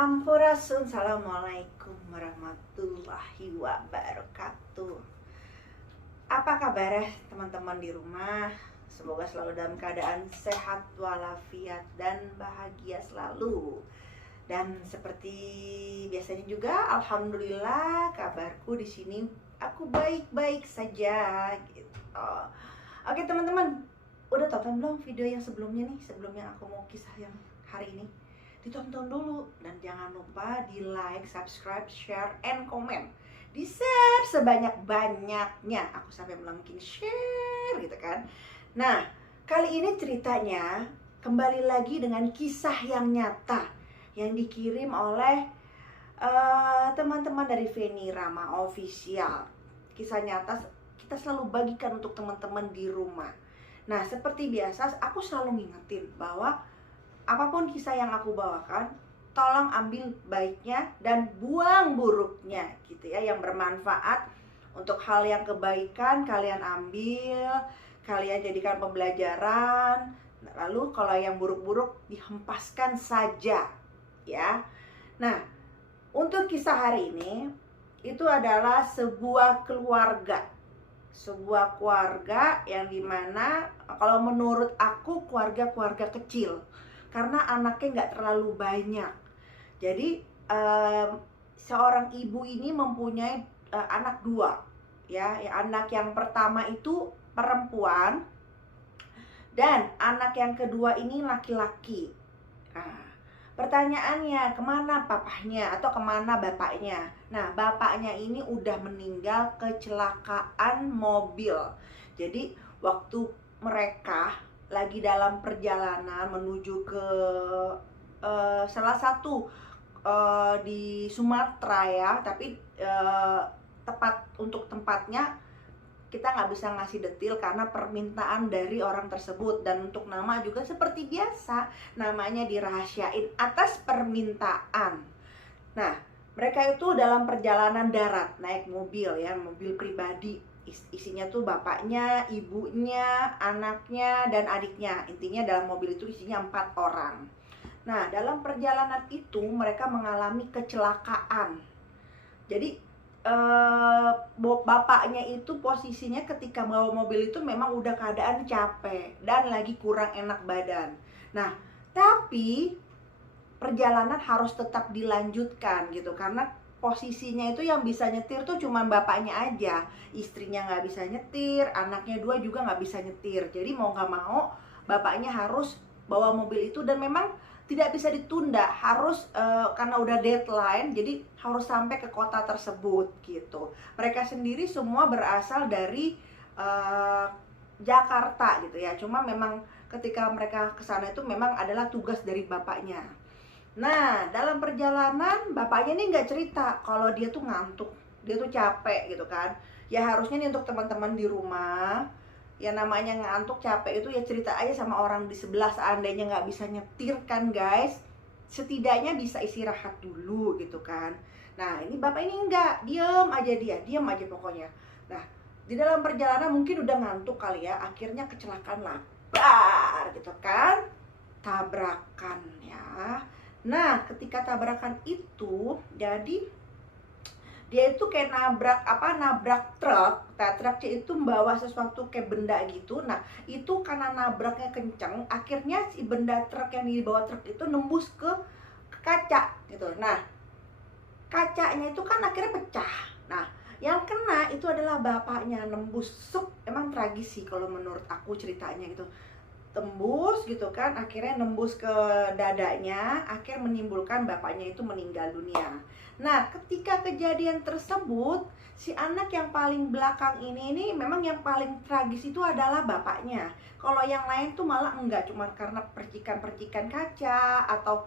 Sampurasun, Assalamualaikum warahmatullahi wabarakatuh. Apa kabar teman-teman di rumah? Semoga selalu dalam keadaan sehat walafiat dan bahagia selalu. Dan seperti biasanya juga, alhamdulillah kabarku di sini aku baik-baik saja gitu. Oke teman-teman, udah tonton belum video yang sebelumnya nih? Sebelumnya aku mau kisah yang hari ini. Ditonton dulu dan jangan lupa di like, subscribe, share, and comment. Di share sebanyak-banyaknya. Aku sampai mungkin share gitu kan. Nah, kali ini ceritanya kembali lagi dengan kisah yang nyata yang dikirim oleh teman-teman dari Feni Rama Official. Kisah nyata kita selalu bagikan untuk teman-teman di rumah. Nah, seperti biasa aku selalu ngingetin bahwa apapun kisah yang aku bawakan, tolong ambil baiknya dan buang buruknya gitu ya. Yang bermanfaat untuk hal yang kebaikan kalian ambil, kalian jadikan pembelajaran. Lalu kalau yang buruk-buruk dihempaskan saja ya. Nah, untuk kisah hari ini itu adalah sebuah keluarga. Sebuah keluarga yang dimana kalau menurut aku keluarga kecil, karena anaknya nggak terlalu banyak. Jadi seorang ibu ini mempunyai anak dua ya. Anak yang pertama itu perempuan dan anak yang kedua ini laki-laki. Nah, pertanyaannya, kemana papahnya atau kemana bapaknya? Nah, bapaknya ini udah meninggal kecelakaan mobil. Jadi waktu mereka lagi dalam perjalanan menuju ke salah satu di Sumatera ya, tapi tepat untuk tempatnya kita nggak bisa ngasih detail karena permintaan dari orang tersebut, dan untuk nama juga seperti biasa namanya dirahasiain atas permintaan. Nah, mereka itu dalam perjalanan darat naik mobil ya, mobil pribadi. Isinya tuh bapaknya, ibunya, anaknya, dan adiknya. Intinya dalam mobil itu isinya 4 orang. Nah, dalam perjalanan itu mereka mengalami kecelakaan. Jadi bapaknya itu posisinya ketika bawa mobil itu memang udah keadaan capek dan lagi kurang enak badan. Nah, tapi perjalanan harus tetap dilanjutkan gitu, karena posisinya itu yang bisa nyetir tuh cuma bapaknya aja. Istrinya nggak bisa nyetir, anaknya 2 juga nggak bisa nyetir. Jadi mau nggak mau bapaknya harus bawa mobil itu, dan memang tidak bisa ditunda, harus karena udah deadline, jadi harus sampai ke kota tersebut gitu. Mereka sendiri semua berasal dari Jakarta gitu ya. Cuma memang ketika mereka ke sana itu memang adalah tugas dari bapaknya. Nah, dalam perjalanan bapaknya ini nggak cerita kalau dia tuh ngantuk, dia tuh capek gitu kan. Ya harusnya nih untuk teman-teman di rumah, ya namanya ngantuk capek itu ya cerita aja sama orang di sebelah. Seandainya nggak bisa nyetir kan guys, setidaknya bisa istirahat dulu gitu kan. Nah, ini bapak ini nggak, diem aja pokoknya. Nah, di dalam perjalanan mungkin udah ngantuk kali ya, akhirnya kecelakaan lah, gitu kan, tabrakan ya. Nah, ketika tabrakan itu, jadi dia itu kayak nabrak truk. Nah, truknya itu membawa sesuatu kayak benda gitu. Nah, itu karena nabraknya kenceng, akhirnya si benda truk yang dibawa truk itu nembus ke kaca gitu. Nah, kacanya itu kan akhirnya pecah. Nah, yang kena itu adalah bapaknya, nembus emang tragis sih kalau menurut aku ceritanya gitu. Tembus gitu kan, akhirnya nembus ke dadanya, akhirnya menimbulkan bapaknya itu meninggal dunia. Nah, ketika kejadian tersebut, si anak yang paling belakang ini memang yang paling tragis itu adalah bapaknya. Kalau yang lain tuh malah enggak, cuma karena percikan-percikan kaca atau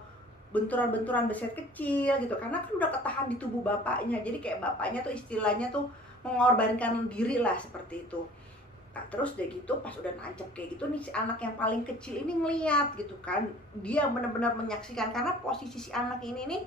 benturan-benturan besi kecil gitu, karena kan udah ketahan di tubuh bapaknya. Jadi kayak bapaknya tuh istilahnya tuh mengorbankan diri lah, seperti itu. Nah, terus deh gitu pas udah nancep kayak gitu nih, si anak yang paling kecil ini ngeliat gitu kan. Dia benar-benar menyaksikan, karena posisi si anak ini nih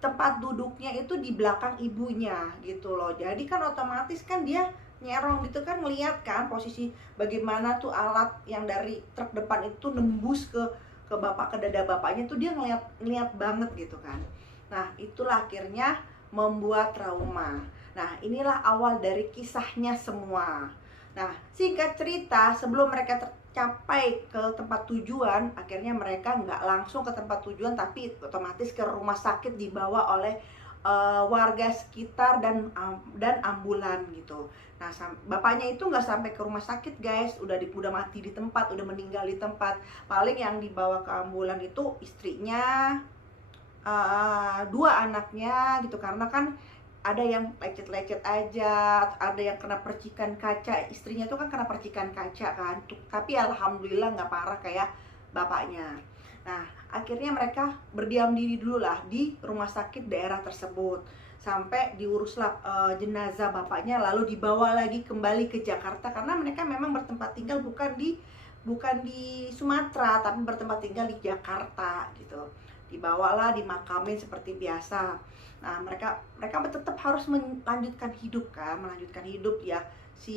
tempat duduknya itu di belakang ibunya gitu loh. Jadi kan otomatis kan dia nyerong gitu kan, ngeliat kan posisi bagaimana tuh alat yang dari truk depan itu nembus ke ke bapak, ke dada bapaknya tuh dia ngeliat banget gitu kan. Nah itulah akhirnya membuat trauma. Nah inilah awal dari kisahnya semua. Nah singkat cerita, sebelum mereka tercapai ke tempat tujuan, akhirnya mereka nggak langsung ke tempat tujuan, tapi otomatis ke rumah sakit dibawa oleh warga sekitar dan ambulan gitu. Nah bapaknya itu nggak sampai ke rumah sakit guys, udah mati di tempat, udah meninggal di tempat. Paling yang dibawa ke ambulan itu istrinya, dua anaknya gitu, karena kan ada yang lecet-lecet aja, ada yang kena percikan kaca. Istrinya tuh kan kena percikan kaca kan, tapi alhamdulillah nggak parah kayak bapaknya. Nah akhirnya mereka berdiam diri dulu lah di rumah sakit daerah tersebut sampai diuruslah jenazah bapaknya, lalu dibawa lagi kembali ke Jakarta karena mereka memang bertempat tinggal bukan di Sumatera, tapi bertempat tinggal di Jakarta gitu. Dibawalah, dimakamin seperti biasa. Nah mereka tetap harus melanjutkan hidup kan, melanjutkan hidup ya. Si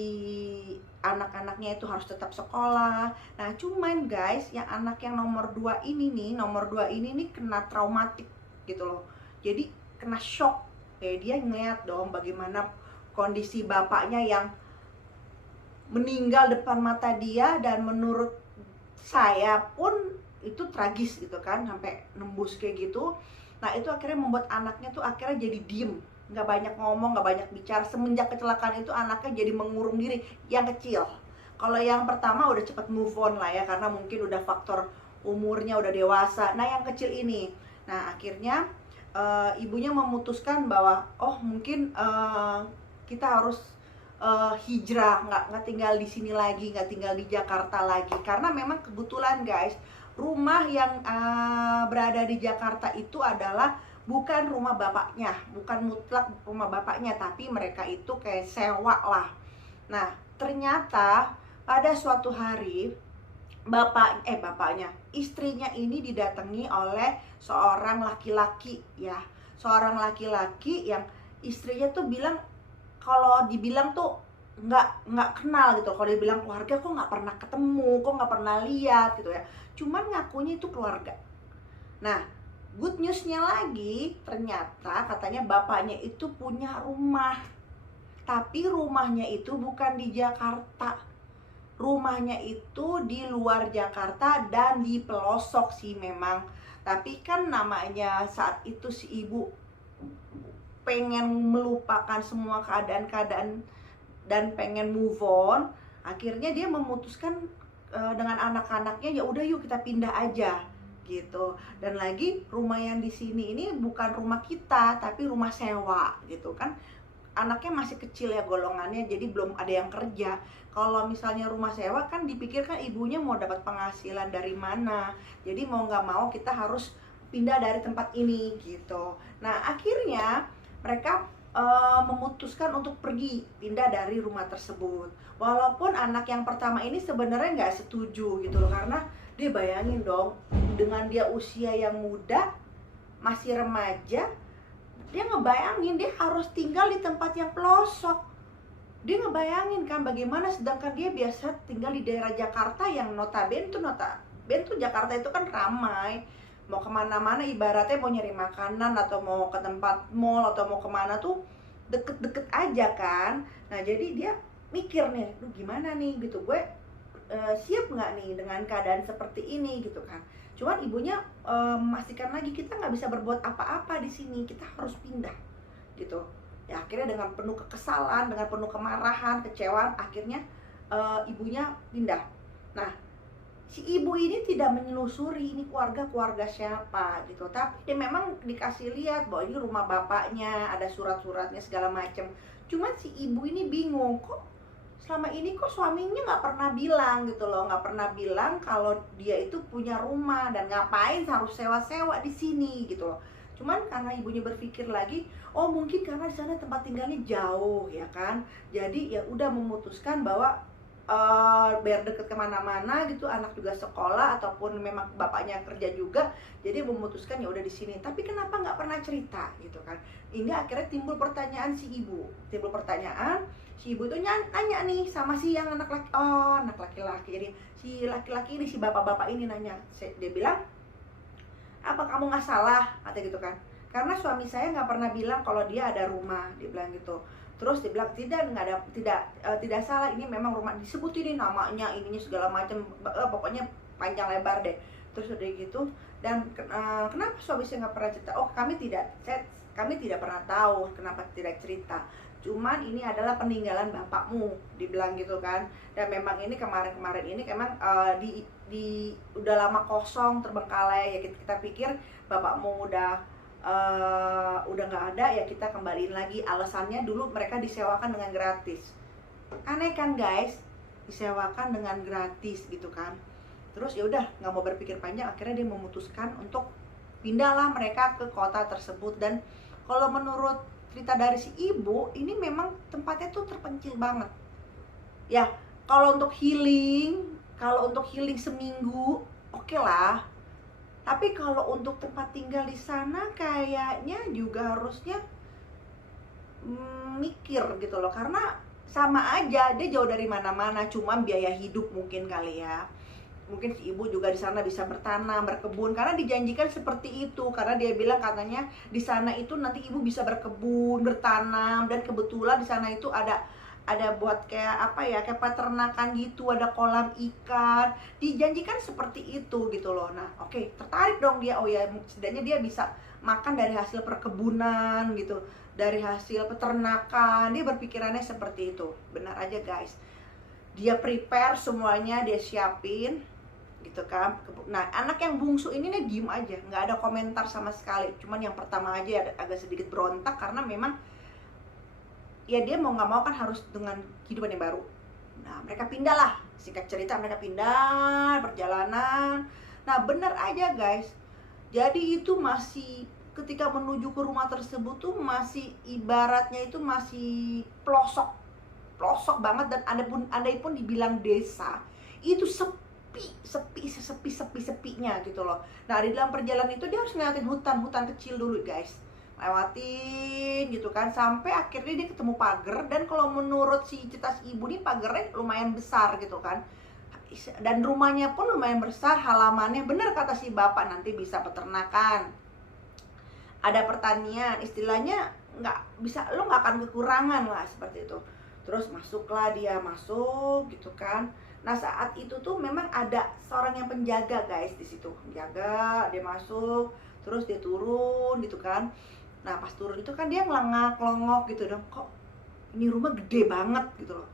anak-anaknya itu harus tetap sekolah. Nah cuman guys, yang anak yang nomor 2 ini nih kena traumatik gitu loh. Jadi kena shock. Kayak dia ngeliat dong bagaimana kondisi bapaknya yang meninggal depan mata dia, dan menurut saya pun itu tragis gitu kan, sampai nembus kayak gitu. Nah itu akhirnya membuat anaknya tuh akhirnya jadi diem, nggak banyak ngomong, nggak banyak bicara. Semenjak kecelakaan itu anaknya jadi mengurung diri, yang kecil. Kalau yang pertama udah cepet move on lah ya, karena mungkin udah faktor umurnya udah dewasa. Nah yang kecil ini, nah akhirnya ibunya memutuskan bahwa oh mungkin kita harus hijrah, nggak tinggal di sini lagi, nggak tinggal di Jakarta lagi. Karena memang kebetulan guys, rumah yang berada di Jakarta itu adalah bukan rumah bapaknya, bukan mutlak rumah bapaknya, tapi mereka itu kayak sewa lah. Nah ternyata pada suatu hari bapaknya, istrinya ini didatangi oleh seorang laki-laki ya, seorang laki-laki yang istrinya tuh bilang, kalau dibilang tuh nggak kenal gitu. Kalau dibilang keluarga, kok nggak pernah ketemu, kok nggak pernah lihat gitu ya, cuman ngakunya itu keluarga. Nah good newsnya lagi, ternyata katanya bapaknya itu punya rumah, tapi rumahnya itu bukan di Jakarta, rumahnya itu di luar Jakarta dan di pelosok sih memang. Tapi kan namanya saat itu si ibu pengen melupakan semua keadaan-keadaan dan pengen move on. Akhirnya dia memutuskan dengan anak-anaknya, ya udah yuk kita pindah aja gitu. Dan lagi rumah yang di sini ini bukan rumah kita, tapi rumah sewa gitu kan. Anaknya masih kecil ya golongannya, jadi belum ada yang kerja. Kalau misalnya rumah sewa kan dipikirkan ibunya mau dapat penghasilan dari mana, jadi mau nggak mau kita harus pindah dari tempat ini gitu. Nah akhirnya mereka memutuskan untuk pergi pindah dari rumah tersebut. Walaupun anak yang pertama ini sebenarnya nggak setuju gitu loh, karena dia bayangin dong, dengan dia usia yang muda, masih remaja, dia ngebayangin dia harus tinggal di tempat yang pelosok. Dia ngebayangin kan bagaimana, sedangkan dia biasa tinggal di daerah Jakarta yang notabene tuh Jakarta itu kan ramai. Mau kemana-mana ibaratnya mau nyari makanan atau mau ke tempat mall atau mau kemana tuh deket-deket aja kan. Nah jadi dia mikir nih, lu gimana nih gitu, gue siap nggak nih dengan keadaan seperti ini gitu kan. Cuman ibunya memastikan lagi, kita nggak bisa berbuat apa-apa di sini, kita harus pindah gitu. Ya akhirnya dengan penuh kekesalan, dengan penuh kemarahan, kecewaan, akhirnya ibunya pindah. Nah si ibu ini tidak menelusuri ini keluarga siapa gitu, tapi dia memang dikasih lihat bahwa ini rumah bapaknya, ada surat-suratnya segala macem. Cuman si ibu ini bingung, kok selama ini kok suaminya nggak pernah bilang gitu loh, nggak pernah bilang kalau dia itu punya rumah dan ngapain harus sewa-sewa di sini gitu loh. Cuman karena ibunya berpikir lagi, oh mungkin karena di sana tempat tinggalnya jauh ya kan, jadi ya udah memutuskan bahwa biar deket kemana-mana gitu, anak juga sekolah ataupun memang bapaknya kerja juga, jadi memutuskan ya udah di sini. Tapi kenapa nggak pernah cerita gitu kan? Hingga akhirnya timbul pertanyaan si ibu, si ibu itu nanya nih sama si yang anak laki, oh anak laki-laki, jadi si laki-laki ini, si bapak-bapak ini nanya, dia bilang, apa kamu nggak salah, kata gitu kan, karena suami saya nggak pernah bilang kalau dia ada rumah, dia bilang gitu. Terus dia bilang tidak, nggak ada, tidak salah, ini memang rumah, disebut ini namanya, ininya segala macam, pokoknya panjang lebar deh. Terus udah gitu, dan kenapa suami saya nggak pernah cerita? Oh kami tidak pernah tahu kenapa tidak cerita, cuman ini adalah peninggalan bapakmu, dibilang gitu kan. Dan memang ini kemarin ini memang udah lama kosong, terbengkalai ya, kita pikir bapakmu udah nggak ada ya, kita kembaliin lagi. Alasannya dulu mereka disewakan dengan gratis. Aneh kan guys, disewakan dengan gratis gitu kan. Terus ya udah nggak mau berpikir panjang, akhirnya dia memutuskan untuk pindahlah mereka ke kota tersebut. Dan kalau menurut cerita dari si ibu, ini memang tempatnya tuh terpencil banget ya. Kalau untuk healing seminggu oke lah, tapi kalau untuk tempat tinggal di sana kayaknya juga harusnya mikir gitu loh, karena sama aja dia jauh dari mana-mana, cuma biaya hidup mungkin kali ya. Mungkin si ibu juga di sana bisa bertanam, berkebun, karena dijanjikan seperti itu. Karena dia bilang katanya di sana itu nanti ibu bisa berkebun, bertanam, dan kebetulan di sana itu ada buat kayak apa ya, kayak peternakan gitu, ada kolam ikan, dijanjikan seperti itu gitu loh. Nah oke, tertarik dong dia, oh ya setidaknya dia bisa makan dari hasil perkebunan gitu, dari hasil peternakan. Dia berpikirannya seperti itu. Benar aja guys, dia prepare semuanya, dia siapin gitu kan. Nah anak yang bungsu ini nih diem aja, nggak ada komentar sama sekali. Cuman yang pertama aja agak sedikit berontak, karena memang ya dia mau nggak mau kan harus dengan kehidupan yang baru. Nah mereka pindah lah, singkat cerita mereka pindah perjalanan. Nah bener aja guys, jadi itu masih ketika menuju ke rumah tersebut tuh masih ibaratnya itu masih pelosok banget. Dan andai pun dibilang desa, itu sepinya gitu loh. Nah di dalam perjalanan itu dia harus ngeliatin hutan kecil dulu guys, lewatin gitu kan, sampai akhirnya dia ketemu pagar. Dan kalau menurut si cerita si ibu nih, pagarnya lumayan besar gitu kan, dan rumahnya pun lumayan besar, halamannya. Bener kata si bapak, nanti bisa peternakan, ada pertanian, istilahnya nggak bisa, lo nggak akan kekurangan lah seperti itu. Terus masuklah dia, masuk gitu kan. Nah saat itu tuh memang ada seorang yang penjaga guys di situ, penjaga. Dia masuk, terus dia turun gitu kan. Nah pas turun itu kan dia ngelongok gitu dong, kok ini rumah gede banget gitu loh,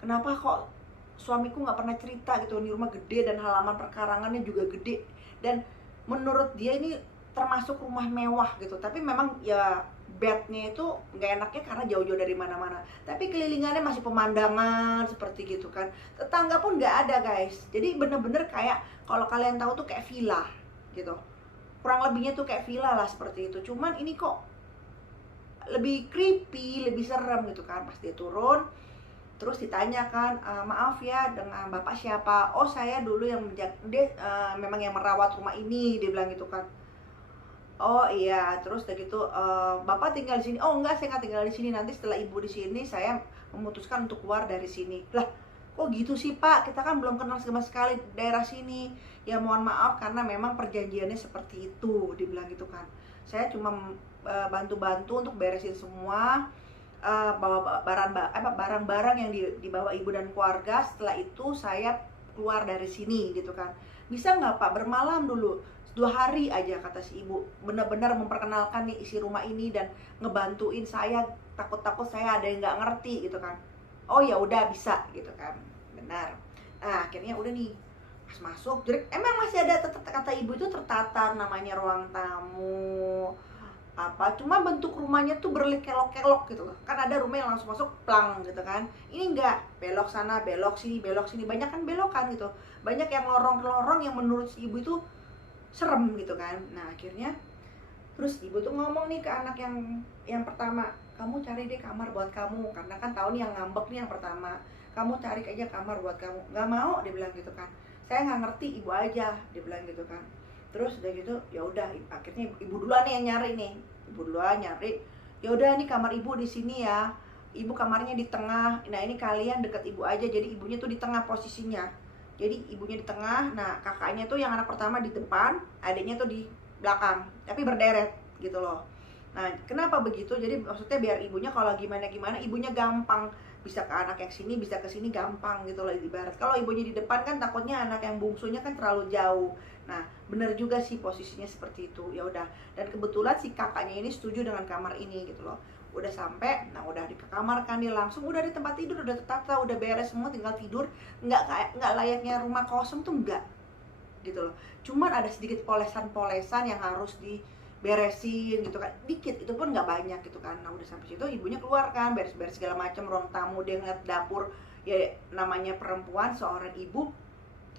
kenapa kok suamiku nggak pernah cerita gitu, ini rumah gede dan halaman perkarangannya juga gede. Dan menurut dia ini termasuk rumah mewah gitu, tapi memang ya bednya itu nggak enaknya karena jauh-jauh dari mana-mana. Tapi kelilingannya masih pemandangan seperti gitu kan, tetangga pun nggak ada guys. Jadi bener-bener kayak kalau kalian tahu tuh kayak villa gitu, kurang lebihnya tuh kayak villa lah seperti itu. Cuman ini kok lebih creepy, lebih serem gitu kan. Pas dia turun, terus ditanyakan, maaf ya, dengan bapak siapa? Oh saya dulu yang memang yang merawat rumah ini, dia bilang gitu kan. Oh iya, terus udah gitu, bapak tinggal di sini? Oh enggak, saya nggak tinggal di sini. Nanti setelah ibu di sini, saya memutuskan untuk keluar dari sini. Lah, kok gitu sih pak? Kita kan belum kenal sama sekali daerah sini. Ya mohon maaf, karena memang perjanjiannya seperti itu, dibilang gitu kan. Saya cuma bantu-bantu untuk beresin semua, bawa barang-barang yang dibawa ibu dan keluarga. Setelah itu saya keluar dari sini gitu kan. Bisa nggak pak bermalam dulu 2 hari aja, kata si ibu. Benar-benar memperkenalkan nih isi rumah ini dan ngebantuin saya, takut-takut saya ada yang nggak ngerti gitu kan. Oh ya udah bisa gitu kan, benar. Nah akhirnya udah nih, pas masuk emang masih ada kata ibu itu tertata namanya ruang tamu apa, cuma bentuk rumahnya tuh berkelok-kelok gitu loh. Kan ada rumah yang langsung masuk plang gitu kan, ini enggak, belok sana belok sini, banyak kan belokan gitu, banyak yang lorong-lorong yang menurut si ibu itu serem gitu kan. Nah akhirnya terus ibu tuh ngomong nih ke anak yang pertama, kamu cari deh kamar buat kamu, karena kan tahu nih yang ngambek nih yang pertama, kamu cari aja kamar buat kamu. Nggak mau, dia bilang gitu kan. Saya nggak ngerti, ibu aja, dia bilang gitu kan. Terus udah gitu, ya udah, akhirnya ibu duluan nih yang nyari nih. Ibu duluan nyari. Ya udah, nih kamar ibu di sini ya. Ibu kamarnya di tengah. Nah, ini kalian deket ibu aja. Jadi ibunya tuh di tengah posisinya. Jadi ibunya di tengah. Nah, kakaknya tuh yang anak pertama di depan, adiknya tuh di belakang. Tapi berderet gitu loh. Nah, kenapa begitu? Jadi maksudnya biar ibunya kalau gimana-gimana, ibunya gampang. Bisa ke anak yang sini, bisa ke sini gampang gitu loh ibarat. Kalau ibunya di depan kan takutnya anak yang bungsunya kan terlalu jauh. Nah, bener juga sih posisinya seperti itu. Ya udah. Dan kebetulan si kakaknya ini setuju dengan kamar ini gitu loh. Udah sampai, nah udah di kamar kan dia langsung udah di tempat tidur, udah tertata, udah beres semua, tinggal tidur. Nggak layaknya rumah kosong tuh enggak gitu loh. Cuman ada sedikit polesan-polesan yang harus diberesin gitu kan, dikit, itu pun nggak banyak gitu kan. Nah udah sampai situ ibunya keluar kan, beres-beres segala macam, ruang tamu, dia ngeliat dapur. Ya namanya perempuan, seorang ibu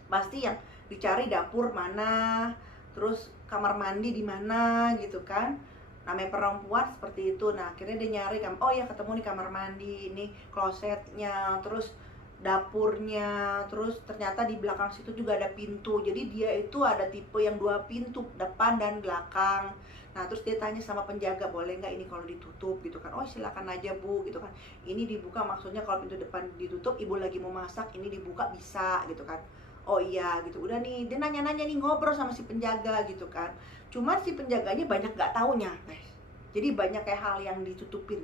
pasti yang dicari dapur mana, terus kamar mandi di mana gitu kan. Namanya perempuan seperti itu. Nah akhirnya dia nyari, oh ya ketemu nih kamar mandi, ini klosetnya, terus dapurnya, terus ternyata di belakang situ juga ada pintu. Jadi dia itu ada tipe yang 2 pintu, depan dan belakang. Nah terus dia tanya sama penjaga, boleh nggak ini kalau ditutup gitu kan. Oh silakan aja bu gitu kan. Ini dibuka, maksudnya kalau pintu depan ditutup, ibu lagi mau masak, ini dibuka bisa gitu kan. Oh iya gitu. Udah nih, dia nanya-nanya nih, ngobrol sama si penjaga gitu kan. Cuman si penjaganya banyak nggak taunya guys. Jadi banyak kayak hal yang ditutupin.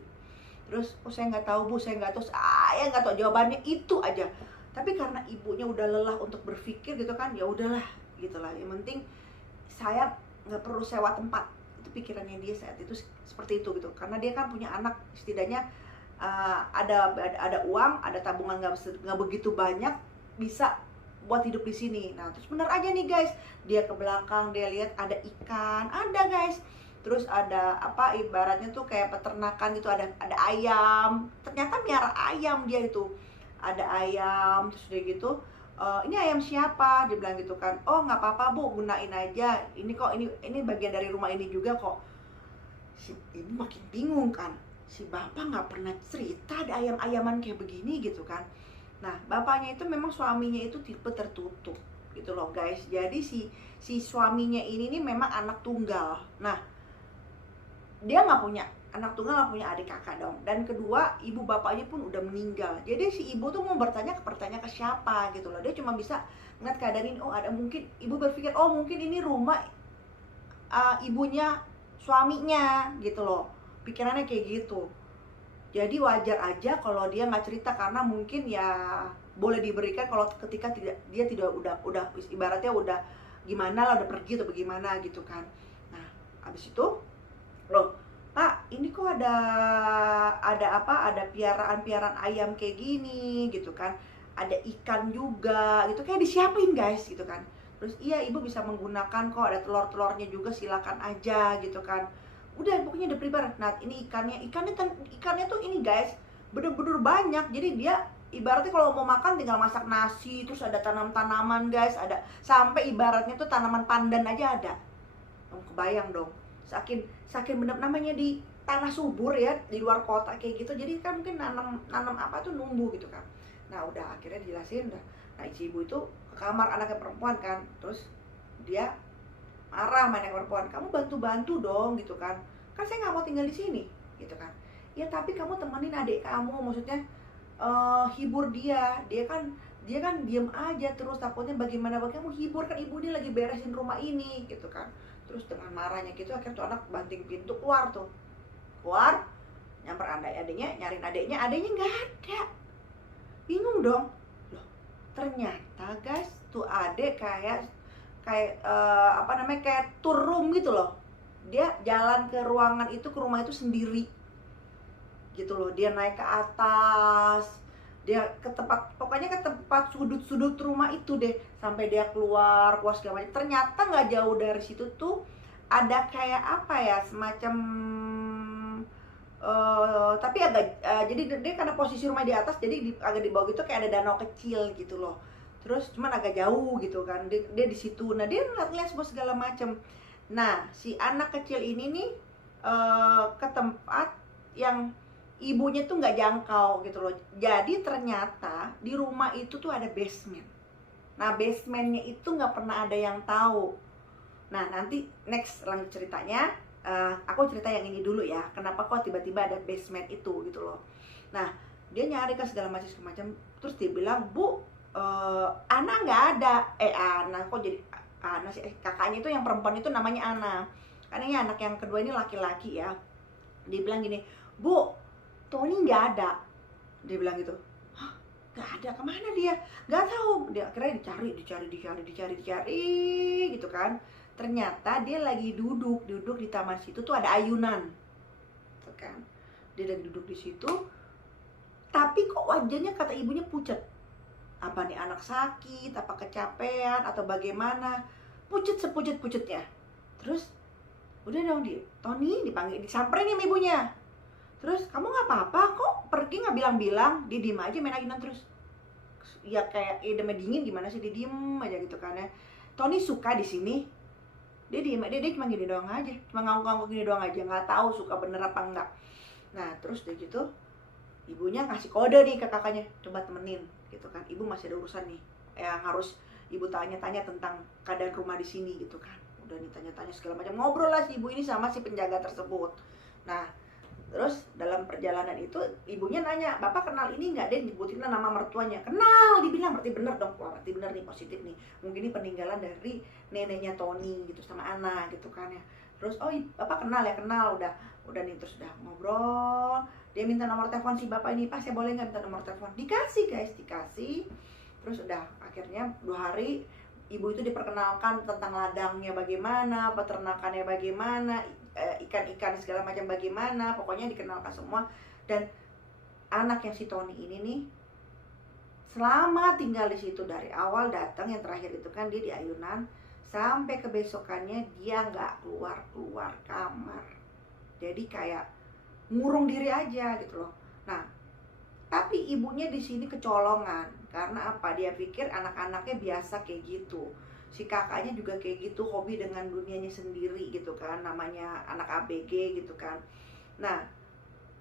Terus, oh saya nggak tahu bu, saya nggak tahu, saya nggak tahu, jawabannya itu aja. Tapi karena ibunya udah lelah untuk berpikir gitu kan, ya udahlah gitulah. Yang penting saya nggak perlu sewa tempat. Itu pikirannya dia saat itu seperti itu gitu. Karena dia kan punya anak, setidaknya ada uang, ada tabungan nggak begitu banyak, bisa buat hidup di sini. Nah terus bener aja nih guys, dia ke belakang, dia lihat ada ikan, ada guys. Terus ada apa, ibaratnya tuh kayak peternakan gitu, ada ayam. Ternyata miara ayam dia itu. Ada ayam, terus udah gitu, ini ayam siapa? Dia bilang gitu kan. Oh nggak apa-apa bu, gunain aja. Ini kok ini bagian dari rumah ini juga kok. Si ibu makin bingung kan. Si bapak nggak pernah cerita ada ayam-ayaman kayak begini gitu kan. Nah bapaknya itu memang suaminya itu tipe tertutup gitu loh guys. Jadi si suaminya ini nih memang anak tunggal. Nah dia nggak punya anak tunggal, nggak punya adik kakak dong. Dan kedua, ibu bapaknya pun udah meninggal. Jadi si ibu tuh mau bertanya ke siapa gitu loh. Dia cuma bisa ngeliat keadaan ini. Oh ada, mungkin ibu berpikir, oh mungkin ini rumah ibunya suaminya gitu loh. Pikirannya kayak gitu. Jadi wajar aja kalau dia nggak cerita, karena mungkin ya boleh diberikan kalau ketika dia tidak udah ibaratnya udah gimana lah, udah pergi atau bagaimana gitu kan. Nah habis itu, loh pak ini kok ada piaraan ayam kayak gini gitu kan, ada ikan juga gitu, kayak disiapin guys gitu kan. Terus iya ibu bisa menggunakan kok, ada telurnya juga, silakan aja gitu kan. Udah pokoknya udah prepare. Nah ini ikannya tuh ini guys, bener-bener banyak. Jadi dia ibaratnya kalau mau makan tinggal masak nasi. Terus ada tanaman guys, ada sampai ibaratnya tuh tanaman pandan aja ada. Kamu kebayang dong, saking bener, namanya di tanah subur ya, di luar kota kayak gitu. Jadi kan mungkin nanam apa tuh numbuh gitu kan. Nah udah akhirnya dijelasin udah. Nah si ibu itu ke kamar anaknya perempuan kan. Terus dia marah sama anak perempuan, kamu bantu dong gitu kan saya nggak mau tinggal di sini gitu kan. Ya tapi kamu temenin adik kamu, maksudnya hibur dia kan diem aja terus, takutnya bagaimana kamu hibur kan, ibu dia lagi beresin rumah ini gitu kan. Terus dengan marahnya gitu akhirnya tuh anak banting pintu keluar nyamper adiknya, nyariin adiknya nggak ada. Bingung dong, loh ternyata guys tuh adik kayak kayak tour room gitu loh. Dia jalan ke ruangan itu, ke rumah itu sendiri gitu loh. Dia naik ke atas, dia ke tempat sudut-sudut rumah itu deh, sampai dia keluar segala macam. Ternyata nggak jauh dari situ tuh ada kayak apa ya, semacam tapi agak jadi dia karena posisi rumah di atas, jadi agak di bawah gitu, kayak ada danau kecil gitu loh. Terus cuman agak jauh gitu kan, dia di situ. Nah dia ngeliat semua segala macam. Nah si anak kecil ini nih ke tempat yang ibunya tuh nggak jangkau gitu loh. Jadi ternyata di rumah itu tuh ada basement. Nah basementnya itu nggak pernah ada yang tahu. Nah nanti next lanjut ceritanya, aku cerita yang ini dulu ya. Kenapa kok tiba-tiba ada basement itu gitu loh. Nah dia nyari ke segala macam. Terus dia bilang, Bu, Ana nggak ada. Ana kok jadi Ana sih? Kakaknya itu yang perempuan itu namanya Ana. Karena ini anak yang kedua ini laki-laki ya. Dia bilang gini, Bu, Tony nggak ada. Dia bilang gitu. Hah, nggak ada, kemana dia? Nggak tahu. Dia akhirnya dicari gitu kan. Ternyata dia lagi duduk di taman situ tuh ada ayunan, gitu kan. Dia lagi duduk di situ, tapi kok wajahnya kata ibunya pucat. Apa nih, anak sakit, apa kecapean atau bagaimana? Pucat sepucat-pucatnya. Terus udah dong Tony dipanggil, disamperin sama ibunya. Terus, kamu nggak apa-apa kok, pergi nggak bilang-bilang. Dia diem aja main ayunan terus. Ya kayak demam dingin gimana sih, dia diem aja gitu kan ya. Tony suka di sini. Dia diem, dia cuma gini doang aja, cuma ngangguk-ngangguk gini doang aja, nggak tahu suka bener apa enggak. Nah terus udah gitu ibunya kasih kode nih ke kakaknya, coba temenin gitu kan. Ibu masih ada urusan nih yang harus ibu tanya-tanya tentang keadaan rumah di sini gitu kan. Udah nih tanya-tanya segala macam, ngobrol lah si ibu ini sama si penjaga tersebut. Nah terus dalam perjalanan itu ibunya nanya, Bapak kenal ini nggak? Dia nyebutin nama mertuanya. Kenal, dibilang. Berarti bener dong, berarti bener nih, positif nih. Mungkin ini peninggalan dari neneknya Tony gitu sama Ana gitu kan ya. Terus oh Bapak kenal ya? Kenal. Udah nih, terus udah ngobrol. Dia minta nomor telepon si bapak ini, Pak saya boleh nggak minta nomor telepon? Dikasih guys, dikasih. Terus udah akhirnya 2 hari ibu itu diperkenalkan tentang ladangnya bagaimana, peternakannya bagaimana, ikan-ikan segala macam bagaimana, pokoknya dikenalkan semua. Dan anak yang si Tony ini nih selama tinggal di situ dari awal datang, yang terakhir itu kan dia di ayunan, sampai kebesokannya dia nggak keluar kamar. Jadi kayak ngurung diri aja gitu loh. Nah tapi ibunya di sini kecolongan. Karena apa? Dia pikir anak-anaknya biasa kayak gitu. Si kakaknya juga kayak gitu, hobi dengan dunianya sendiri gitu kan. Namanya anak ABG gitu kan. Nah,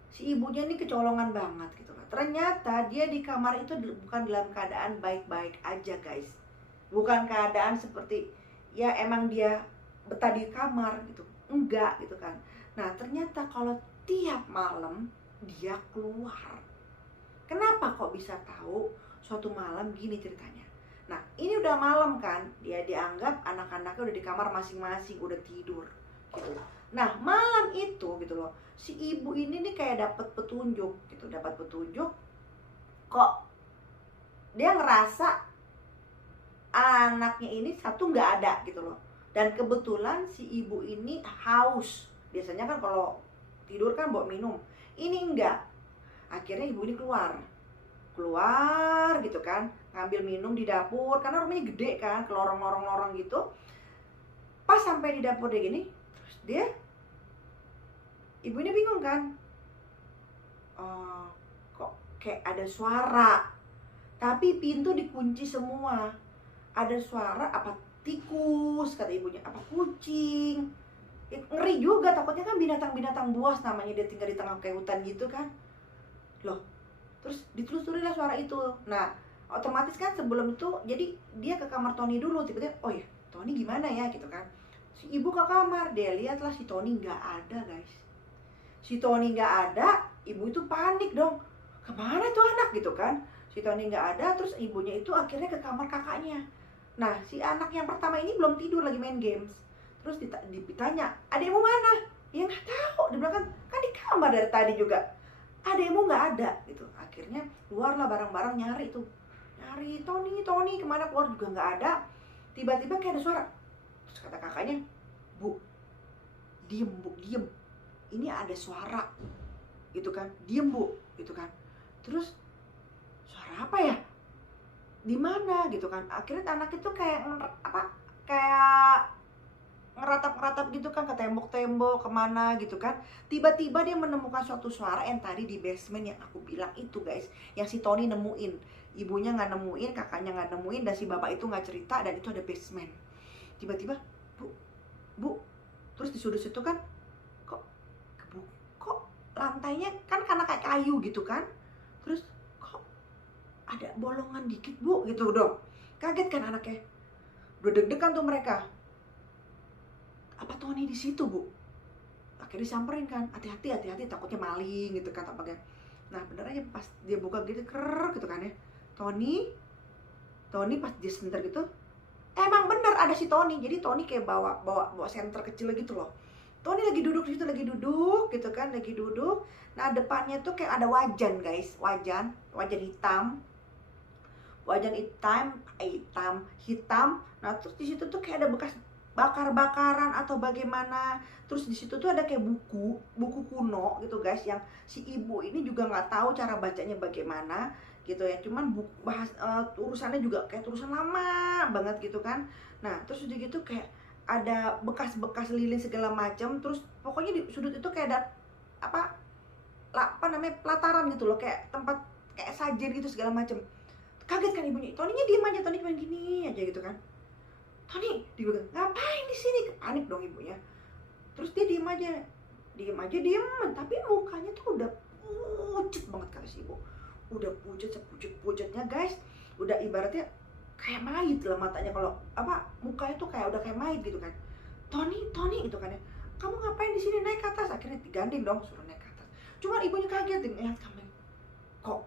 si ibunya ini kecolongan banget gitu kan. Ternyata dia di kamar itu bukan dalam keadaan baik-baik aja guys. Bukan keadaan seperti ya emang dia betah di kamar gitu. Enggak gitu kan. Nah, ternyata kalau tiap malam dia keluar. Kenapa kok bisa tahu? Suatu malam gini ceritanya. Nah ini udah malam kan, dia dianggap anak-anaknya udah di kamar masing-masing, udah tidur gitu. Nah malam itu gitu loh, si ibu ini nih kayak dapat petunjuk gitu, kok dia ngerasa anaknya ini satu nggak ada gitu loh. Dan kebetulan si ibu ini haus. Biasanya kan kalau tidur kan bawa minum, ini enggak. Akhirnya ibu ini keluar gitu kan, ngambil minum di dapur karena rumahnya gede kan, ke lorong-lorong gitu. Pas sampai di dapur dia gini, terus ibu ini bingung kan, kok kayak ada suara, tapi pintu dikunci semua. Ada suara apa tikus kata ibunya, apa kucing. Ngeri juga, takutnya kan binatang-binatang buas namanya, dia tinggal di tengah kayak hutan gitu kan. Loh, terus ditelusuri lah suara itu. Nah, otomatis kan sebelum itu, jadi dia ke kamar Tony dulu. Tiba-tiba, oh ya, Tony gimana ya gitu kan. Si ibu ke kamar, dia lihatlah si Tony nggak ada guys. Si Tony nggak ada, ibu itu panik dong. Kemana tuh anak gitu kan. Si Tony nggak ada, terus ibunya itu akhirnya ke kamar kakaknya. Nah, si anak yang pertama ini belum tidur, lagi main games. Terus ditanya, adekmu mana? Ya nggak tahu, dia bilang kan di kamar dari tadi juga. Adekmu nggak ada gitu. Akhirnya keluarlah barang-barang nyari Tony kemana, keluar juga nggak ada. Tiba-tiba kayak ada suara. Terus kata kakaknya, Bu, diem ini ada suara gitu kan, diem Bu gitu kan. Terus suara apa ya, di mana gitu kan. Akhirnya anak itu kayak ngeratap gitu kan, ke tembok-tembok kemana gitu kan. Tiba-tiba dia menemukan suatu suara yang tadi di basement yang aku bilang itu guys, yang si Tony nemuin. Ibunya nggak nemuin, kakaknya nggak nemuin, dan si bapak itu nggak cerita, dan itu ada basement. Tiba-tiba, Bu, terus di sudut situ kan kok lantainya kan karena kayak kayu gitu kan, terus kok ada bolongan dikit bu gitu dong. Kaget kan anaknya, udah deg-degan tuh mereka, apa Tony di situ bu? Akhirnya disamperin kan, hati-hati takutnya maling gitu kan tampaknya. Nah bener aja pas dia buka gitu gitu kan ya, Tony pas dia senter gitu, emang bener ada si Tony. Jadi Tony kayak bawa senter kecil gitu loh. Tony lagi duduk di situ, lagi duduk gitu kan, lagi duduk. Nah depannya tuh kayak ada wajan guys, wajan hitam. Nah terus di situ tuh kayak ada bekas bakar-bakaran atau bagaimana. Terus di situ tuh ada kayak buku kuno gitu guys, yang si ibu ini juga nggak tahu cara bacanya bagaimana gitu ya. Cuman urusannya juga kayak urusan lama banget gitu kan. Nah terus udah gitu kayak ada bekas-bekas lilin segala macam. Terus pokoknya di sudut itu kayak ada apa namanya, pelataran gitu loh, kayak tempat kayak sajen gitu segala macam. Kaget kan ibunya, Tony-nya diem aja, Tony cuma gini aja gitu kan. Tony, dia bilang, ngapain di sini? Panik dong ibunya. Terus dia diem aja, tapi mukanya tuh udah pucet banget kata si ibu. Udah pucet sepucet-pucetnya guys. Udah ibaratnya kayak mayit lah matanya, kalau mukanya tuh kayak udah kayak mayit gitu kan. Tony gitu kan ya, kamu ngapain di sini, naik ke atas. Akhirnya digandeng dong, suruh naik ke atas. Cuma ibunya kaget nih ngeliat kambing, kok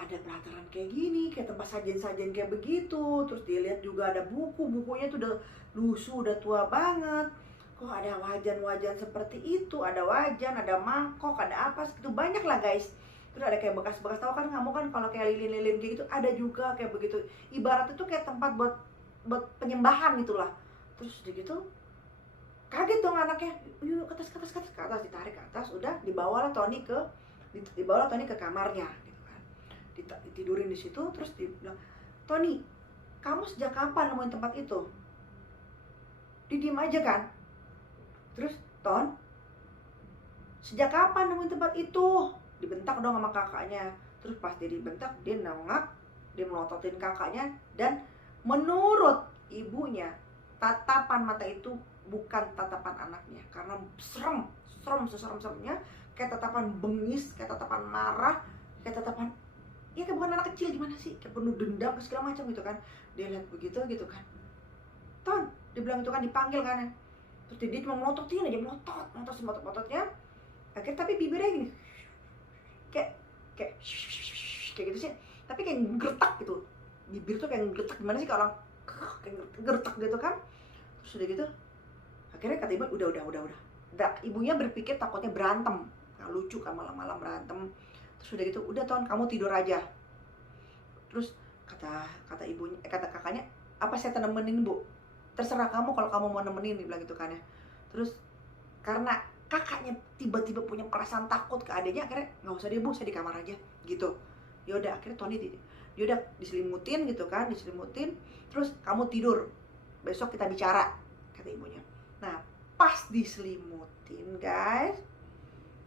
ada pelataran kayak gini, kayak tempat sajen-sajen kayak begitu. Terus dia lihat juga ada bukunya tuh udah lusuh, udah tua banget. Kok ada wajan seperti itu, ada wajan, ada mangkok, ada apa gitu, banyak lah guys. Terus ada kayak bekas-bekas, tahu kan kamu kan kalau kayak lilin-lilin kayak gitu ada juga kayak begitu. Ibaratnya tuh kayak tempat buat penyembahan gitulah. Terus gitu kaget dong anaknya, yuk ke atas, ditarik ke atas, udah dibawalah Tony ke kamarnya gitu kan. Ditidurin di situ. Terus dia bilang, Tony, kamu sejak kapan nemuin tempat itu? Dia diem aja kan. Terus, Ton, sejak kapan nemuin tempat itu? Dibentak dong sama kakaknya. Terus pas dia dibentak, dia nengak, dia melototin kakaknya. Dan menurut ibunya, tatapan mata itu bukan tatapan anaknya, karena serem seserem-seremnya, kayak tatapan bengis, kayak tatapan marah, kayak tatapan ya kayak bukan anak kecil, gimana sih, kayak penuh dendam segala macam gitu kan. Dia lihat begitu gitu kan, Ton, dia bilang itu kan, dipanggil kan. Terus dia cuma melototin aja, melotot-melototnya. Akhirnya tapi bibirnya gini, kayak gitu sih, tapi kayak gertak gitu. Bibir tuh kayak gertak, gimana sih kalau orang kayak gertak gitu kan. Terus udah gitu akhirnya kata ibu, udah. Ibunya berpikir takutnya berantem, nggak lucu kan malam-malam berantem. Terus udah gitu, udah Ton, kamu tidur aja. Terus kata ibunya, kata kakaknya, apa saya nemenin bu? Terserah kamu kalau kamu mau nemenin, dibilang gitu kan ya. Terus karena kakaknya tiba-tiba punya perasaan takut ke adiknya, akhirnya nggak usah deh bu, saya di kamar aja gitu. Yaudah akhirnya Tony yaudah diselimutin gitu kan, terus kamu tidur, besok kita bicara, kata ibunya. Nah pas diselimutin guys,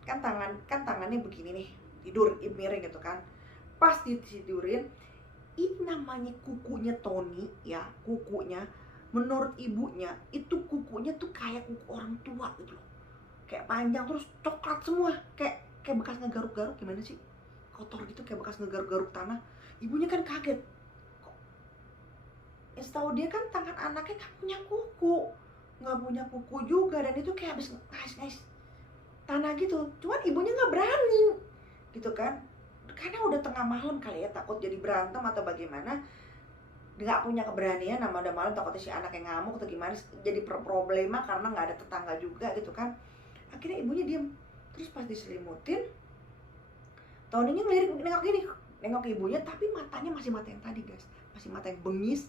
kan tangannya begini nih, tidur miring gitu kan. Pas ditidurin, ini namanya kukunya Tony ya, kukunya menurut ibunya itu kukunya tuh kayak kuku orang tua gitu loh, kayak panjang terus coklat semua, kayak bekas ngegaruk-garuk, gimana sih, kotor gitu, kayak bekas ngegaruk-garuk tanah. Ibunya kan kaget, kok setahu dia kan tangan anaknya kan punya kuku, nggak punya kuku juga, dan itu kayak habis ngais tanah gitu. Cuman ibunya nggak berani gitu kan, karena udah tengah malam kali ya, takut jadi berantem atau bagaimana, nggak punya keberanian. Nama udah malam, takutnya si anak yang ngamuk atau gimana, jadi problema karena nggak ada tetangga juga gitu kan. Akhirnya ibunya diem. Terus pas diselimutin, Tony-nya nengok ibunya, tapi matanya masih mata yang tadi guys, masih mata yang bengis,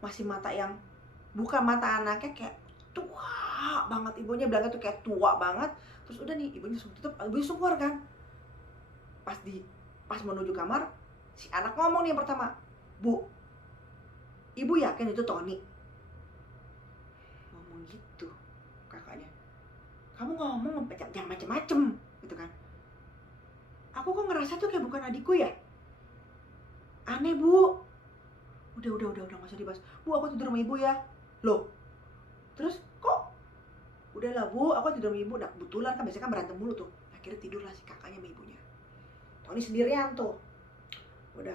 masih mata yang bukan mata anaknya, kayak tua banget. Ibunya bilangnya tuh kayak tua banget. Terus udah nih, ibunya langsung tutup, ibunya langsung keluar kan. Pas menuju kamar, si anak ngomong nih yang pertama, Bu, ibu yakin itu Tony? Ngomong gitu kakaknya, kamu ngomong jangan macem-macem gitu kan. Aku kok ngerasa tuh kayak bukan adikku ya, aneh Bu. Udah nggak usah dibahas. Bu, aku tidur sama ibu ya. Loh, terus kok udahlah Bu, aku tidur sama ibu. Nah kebetulan kan biasanya kan berantem mulu tuh. Nah, Akhirnya tidurlah si kakaknya sama ibunya. Tony sendirian tuh. Udah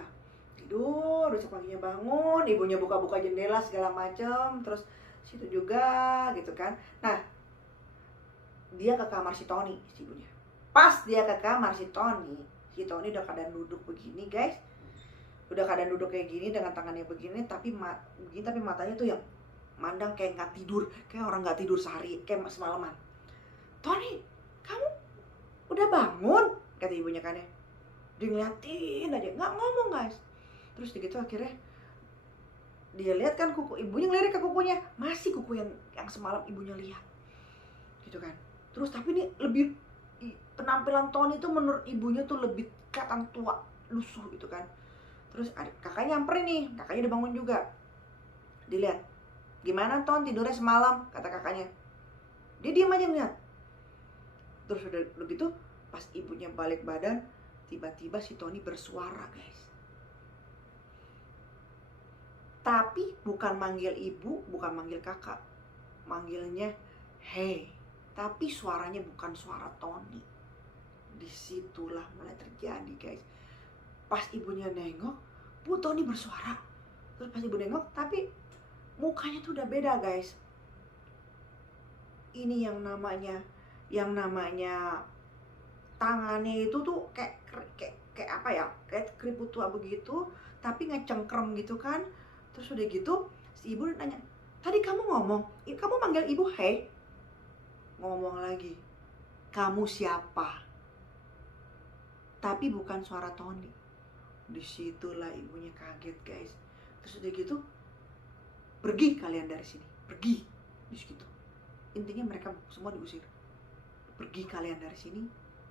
tidur, besok paginya bangun, ibunya buka-buka jendela segala macem, terus situ juga gitu kan. Nah, dia ke kamar si Tony, si ibunya. Pas dia ke kamar si Tony udah keadaan duduk begini guys. Udah keadaan duduk kayak gini dengan tangannya begini, tapi matanya tuh yang mandang kayak nggak tidur, kayak orang nggak tidur sehari, kayak semalaman. Tony, kamu udah bangun? Kata ibunya kan ya. Dia ngeliatin aja, nggak ngomong guys. Terus begitu akhirnya dia lihat kan kuku, ibunya ngelirik ke kukunya, masih kuku yang semalam ibunya lihat, gitu kan. Terus tapi ini lebih, penampilan Tony itu menurut ibunya tuh lebih kelihatan tua, lusuh gitu kan. Terus kakaknya nyamperin nih, kakaknya udah bangun juga. Dilihat, gimana Ton tidurnya semalam, kata kakaknya. Dia diam aja ngeliat. Terus udah begitu, pas ibunya balik badan, tiba-tiba si Tony bersuara guys. Tapi bukan manggil ibu, bukan manggil kakak, manggilnya hey. Tapi suaranya bukan suara Tony. Disitulah mulai terjadi guys. Pas ibunya nengok, Bu Tony bersuara. Terus pas ibu nengok, tapi mukanya tuh udah beda guys. Ini yang namanya tangannya itu tuh kayak apa ya, kayak keriput tua begitu, tapi ngecengkrem gitu kan. Terus udah gitu si ibu nanya, tadi kamu ngomong, kamu manggil ibu hey? Ngomong lagi, kamu siapa? Tapi bukan suara Tony. Disitulah ibunya kaget guys. Terus udah gitu, pergi kalian dari sini, pergi. Disitu intinya mereka semua diusir. Pergi kalian dari sini,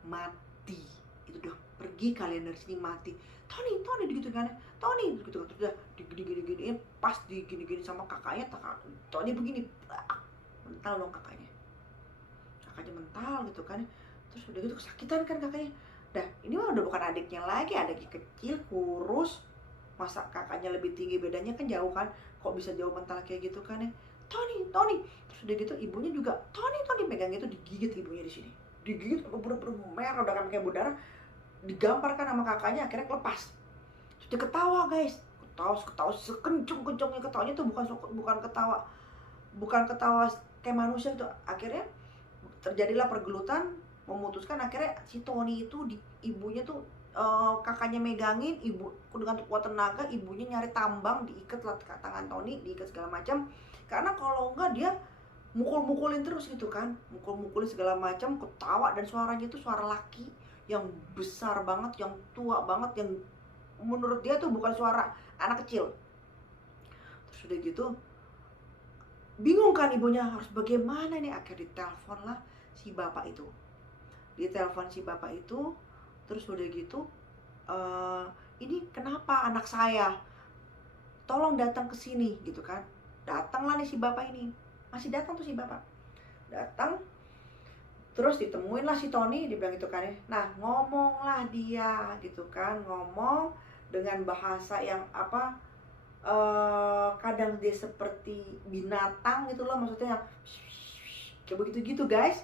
mati. Itu doang, pergi kalian dari sini, mati. Tony gitu kan, Tony gitu kan. Terus udah digini-gini, pas digini-gini sama kakaknya, Tony begini, mental dong kakaknya mental gitu kan. Terus udah gitu kesakitan kan kakaknya. Dah ini mah udah bukan adiknya lagi, adiknya kecil kurus, masa kakaknya lebih tinggi, bedanya kan jauh kan, kok bisa jauh mental kayak gitu kan ya. Tony. Terus udah gitu ibunya juga Tony pegang itu, digigit ibunya di sini, digigit bener-bener merah, udah kan kayak berdarah, digamparkan sama kakaknya, akhirnya lepas. Terus dia ketawa guys, ketawa sekenceng-kencengnya ketawanya tuh bukan ketawa kayak manusia tuh. Akhirnya terjadilah pergelutan, memutuskan akhirnya si Tony itu ibunya tuh kakaknya megangin, ibu dengan kuat tenaga, ibunya nyari tambang, diikat lah tangan Tony, diikat segala macam. Karena kalau enggak dia mukul-mukulin terus gitu kan, mukul-mukulin segala macam, ketawa, dan suaranya itu suara laki yang besar banget, yang tua banget, yang menurut dia tuh bukan suara anak kecil. Terus udah gitu bingung kan ibunya harus bagaimana nih, akhirnya ditelepon lah si bapak itu. Terus udah gitu, ini kenapa anak saya, tolong datang ke sini gitu kan. Datanglah nih si bapak ini, masih datang tuh si bapak, datang. Terus ditemuin lah si Tony, dibilang gitu kan ya. Nah ngomonglah dia gitu kan, ngomong dengan bahasa yang apa, kadang dia seperti binatang gitu loh, maksudnya kayak begitu gitu guys.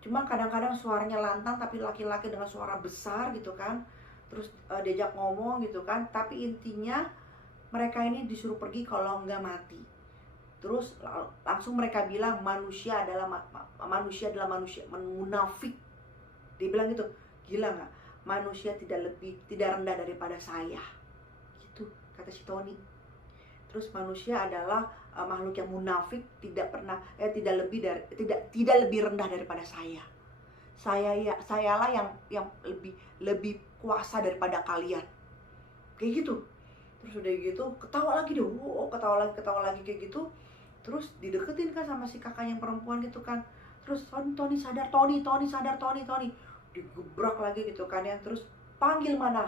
Cuma kadang-kadang suaranya lantang tapi laki-laki dengan suara besar gitu kan. Terus diajak ngomong gitu kan, tapi intinya mereka ini disuruh pergi kalau nggak mati. Terus langsung mereka bilang manusia adalah manusia munafik. Dia bilang gitu, gila nggak? Manusia tidak rendah daripada saya, gitu kata si Tony. Terus manusia adalah makhluk yang munafik, tidak lebih rendah daripada saya. Sayalah yang lebih kuasa daripada kalian. Kayak gitu. Terus udah gitu ketawa lagi deh, ketawa lagi kayak gitu. Terus dideketin kan sama si kakak yang perempuan gitu kan. Terus Tony sadar, Tony digebrak lagi gitu kan ya. Terus panggil mana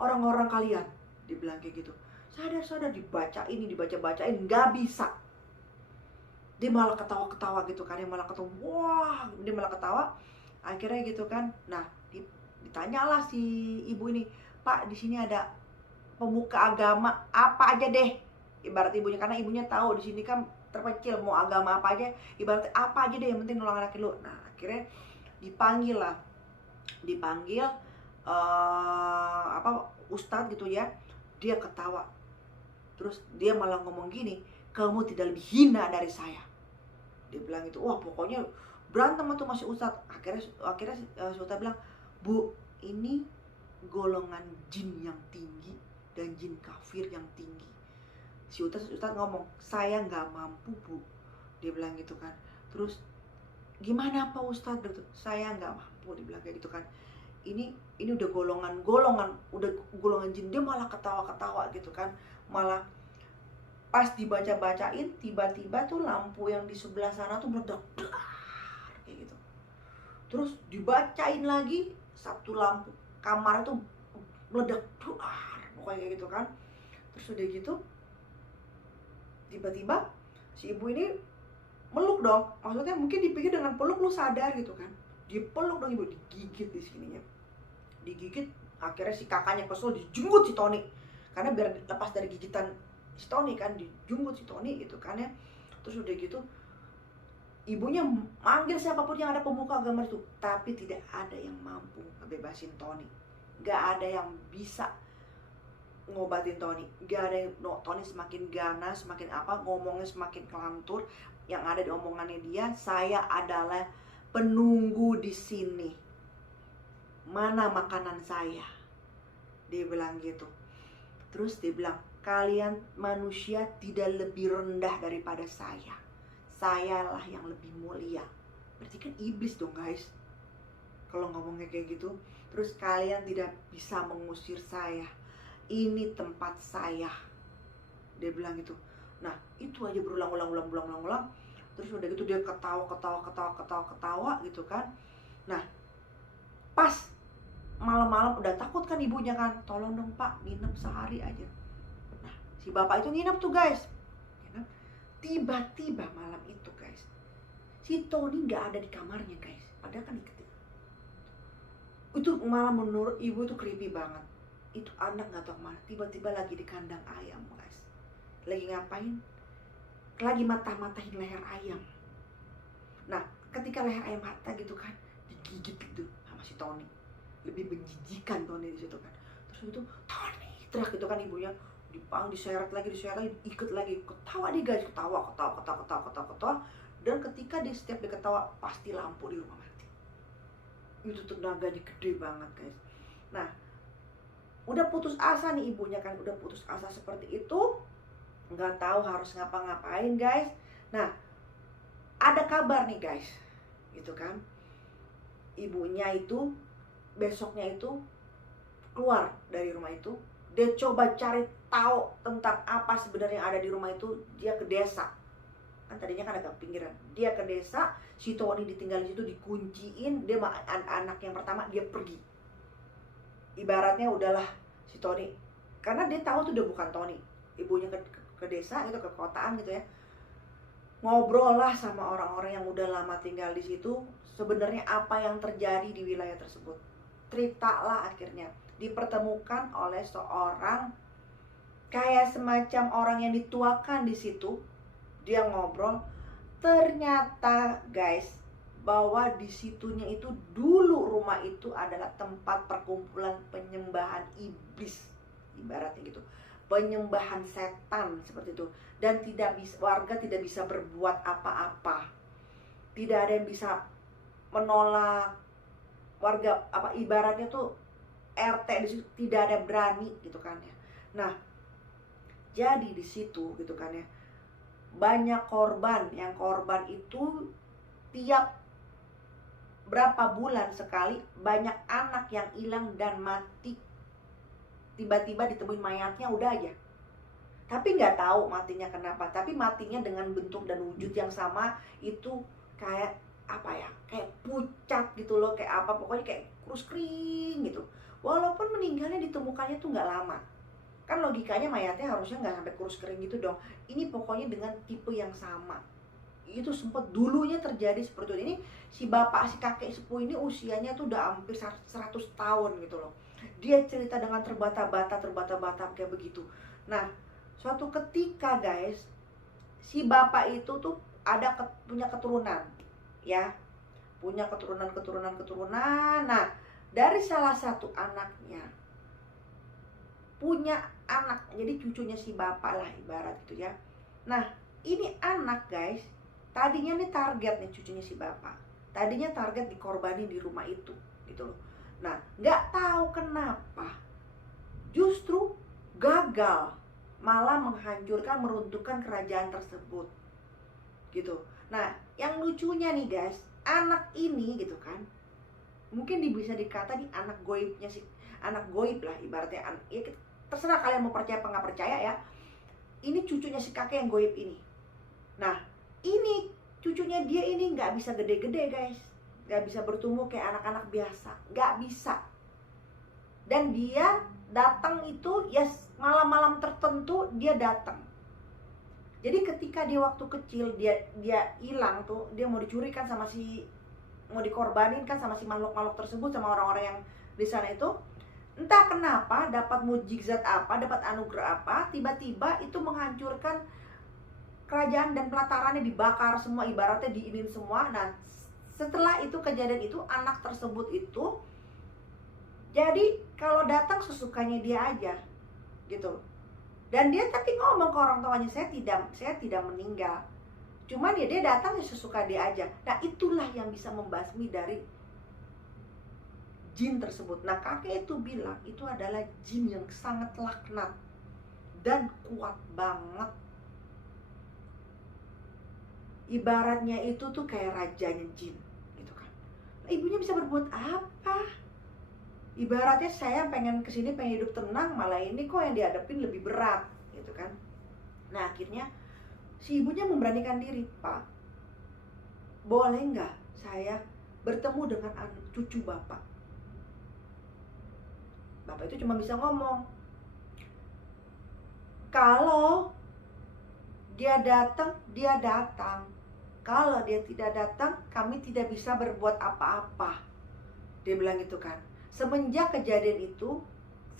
orang-orang kalian, dibilang kayak gitu. Sadar, dibacain, nggak bisa. Dia malah ketawa gitu kan, dia malah ketawa. Akhirnya gitu kan. Nah, ditanyalah si ibu ini, Pak, di sini ada pemuka agama apa aja deh, ibarat ibunya, karena ibunya tahu di sini kan terpencil, mau agama apa aja, ibarat apa aja deh, yang penting nolong anak lu. Nah, akhirnya dipanggil lah, dipanggil ustadz gitu ya. Dia ketawa, terus dia malah ngomong gini, kamu tidak lebih hina dari saya. Dia bilang gitu. Wah, pokoknya berantem tuh masih ustadz. Akhirnya si ustadz bilang, Bu, ini golongan jin yang tinggi dan jin kafir yang tinggi. Si ustadz ngomong, saya nggak mampu, Bu. Dia bilang gitu kan. Terus gimana Pak Ustadz? Saya nggak mampu, dibilang kayak gitu kan. Ini udah golongan jin. Dia malah ketawa gitu kan. Malah pas dibaca-bacain, tiba-tiba tuh lampu yang di sebelah sana tuh meledak kayak gitu. Terus dibacain lagi, satu lampu kamar itu meledak pokoknya kayak gitu kan. Terus udah gitu tiba-tiba si ibu ini meluk dong. Maksudnya mungkin dipikir dengan peluk lu sadar gitu kan. Dipeluk dong ibu, digigit di sininya. Digigit, akhirnya si kakaknya kesel, dijunggut si Tony. Karena biar lepas dari gigitan si Tony kan, dijunggut si Tony gitu kan ya. Terus udah gitu ibunya manggil siapapun yang ada pemuka agama itu, tapi tidak ada yang mampu ngebebasin Tony. Gak ada yang bisa ngobatin Tony. Gak ada yang, Tony semakin ganas, semakin ngomongnya semakin kelantur. Yang ada di omongannya dia, saya adalah penunggu di sini. Mana makanan saya? Dia bilang gitu. Terus dia bilang, kalian manusia tidak lebih rendah daripada saya. Sayalah yang lebih mulia. Berarti kan iblis dong guys, kalau ngomongnya kayak gitu. Terus kalian tidak bisa mengusir saya. Ini tempat saya. Dia bilang gitu. Nah itu aja berulang-ulang. Terus udah gitu dia ketawa gitu kan. Nah pas malam-malam udah takut kan ibunya kan, tolong dong Pak nginep sehari aja. Nah si bapak itu nginep tuh guys. Tiba-tiba malam itu guys, si Tony gak ada di kamarnya guys. Padahal kan diketik. Itu malah menurut ibu itu creepy banget. Itu anak gak tau kemana, tiba-tiba lagi di kandang ayam guys. Lagi ngapain? Lagi mata-matahin leher ayam. Nah ketika leher ayam mata gitu kan, digigit gitu sama si Tony. Lebih menjijikan Tony di situ kan. Terus itu Tony teriak gitu kan ibunya. Diseret lagi, ikut lagi. Ketawa dia guys, ketawa. Dan ketika dia setiap dia ketawa, pasti lampu di rumah mati. Itu tenaganya gede banget guys. Nah udah putus asa nih ibunya kan, udah putus asa seperti itu, nggak tahu harus ngapa-ngapain guys. Nah ada kabar nih guys, gitu kan. Ibunya itu besoknya itu keluar dari rumah itu. Dia coba cari tahu tentang apa sebenarnya yang ada di rumah itu. Dia ke desa. Kan tadinya kan agak pinggiran. Dia ke desa, si Tony ditinggal di situ, dikunciin. Dia anak yang pertama dia pergi. Ibaratnya udahlah si Tony, karena dia tahu tuh udah bukan Tony. Ibunya ke desa gitu, ke kotaan gitu ya. Ngobrol lah sama orang-orang yang udah lama tinggal di situ. Sebenarnya apa yang terjadi di wilayah tersebut. Cerita lah akhirnya. Dipertemukan oleh seorang kayak semacam orang yang dituakan di situ. Dia ngobrol. Ternyata guys, bahwa di situnya itu dulu rumah itu adalah tempat perkumpulan penyembahan iblis, ibaratnya gitu, penyembahan setan seperti itu. Dan warga tidak bisa berbuat apa-apa. Tidak ada yang bisa menolak. Warga ibaratnya tuh RT di situ tidak ada berani gitu kan ya. Nah, jadi di situ gitu kan ya, banyak korban. Yang korban itu tiap berapa bulan sekali banyak anak yang hilang dan mati. Tiba-tiba ditemuin mayatnya udah aja. Tapi nggak tahu matinya kenapa. Tapi matinya dengan bentuk dan wujud yang sama. Itu kayak kayak pucat gitu loh, kayak pokoknya kayak kurus kering gitu. Walaupun meninggalnya ditemukannya tuh nggak lama. Kan logikanya mayatnya harusnya nggak sampai kurus kering gitu dong. Ini pokoknya dengan tipe yang sama. Itu sempat dulunya terjadi seperti itu. Ini si kakek sepuh ini usianya tuh udah hampir 100 tahun gitu loh. Dia cerita dengan terbata-bata kayak begitu. Nah, suatu ketika guys, si bapak itu tuh punya keturunan ya. punya keturunan. Nah, dari salah satu anaknya punya anak, jadi cucunya si bapak lah ibarat gitu ya. Nah, ini anak guys, tadinya nih target nih cucunya si bapak, tadinya target dikorbanin di rumah itu gitu loh. Nah, nggak tahu kenapa justru gagal, malah menghancurkan, meruntuhkan kerajaan tersebut gitu. Nah, yang lucunya nih guys, anak ini gitu kan, mungkin bisa dikata nih anak goibnya si anak goib lah ibaratnya. Ya terserah kalian mau percaya apa nggak percaya ya. Ini cucunya si kakek yang goib ini. Nah, ini cucunya dia ini nggak bisa gede-gede guys, nggak bisa bertumbuh kayak anak-anak biasa, nggak bisa. Dan dia datang itu ya malam-malam tertentu dia datang. Jadi ketika dia waktu kecil dia hilang tuh, dia mau dicurikan sama si, mau dikorbanin kan sama si makhluk-makhluk tersebut, sama orang-orang yang di sana itu. Entah kenapa dapat mukjizat apa, dapat anugerah apa, tiba-tiba itu menghancurkan kerajaan dan pelatarannya, dibakar semua, ibaratnya diinin semua. Nah, setelah itu kejadian itu, anak tersebut itu jadi kalau datang sesukanya dia aja gitu. Dan dia tapi ngomong ke orang tuanya, saya tidak meninggal. Cuman ya dia datang ya sesuka dia aja. Nah, itulah yang bisa membasmi dari jin tersebut. Nah, kakek itu bilang itu adalah jin yang sangat laknat dan kuat banget. Ibaratnya itu tuh kayak rajanya jin gitu kan. Nah, ibunya bisa berbuat apa? Ibaratnya saya pengen kesini, pengen hidup tenang, malah ini kok yang dihadapin lebih berat gitu kan. Nah, akhirnya si ibunya memberanikan diri, Pak, boleh nggak saya bertemu dengan cucu bapak? Bapak itu cuma bisa ngomong, kalau dia datang, dia datang. Kalau dia tidak datang, kami tidak bisa berbuat apa-apa. Dia bilang gitu kan. Semenjak kejadian itu,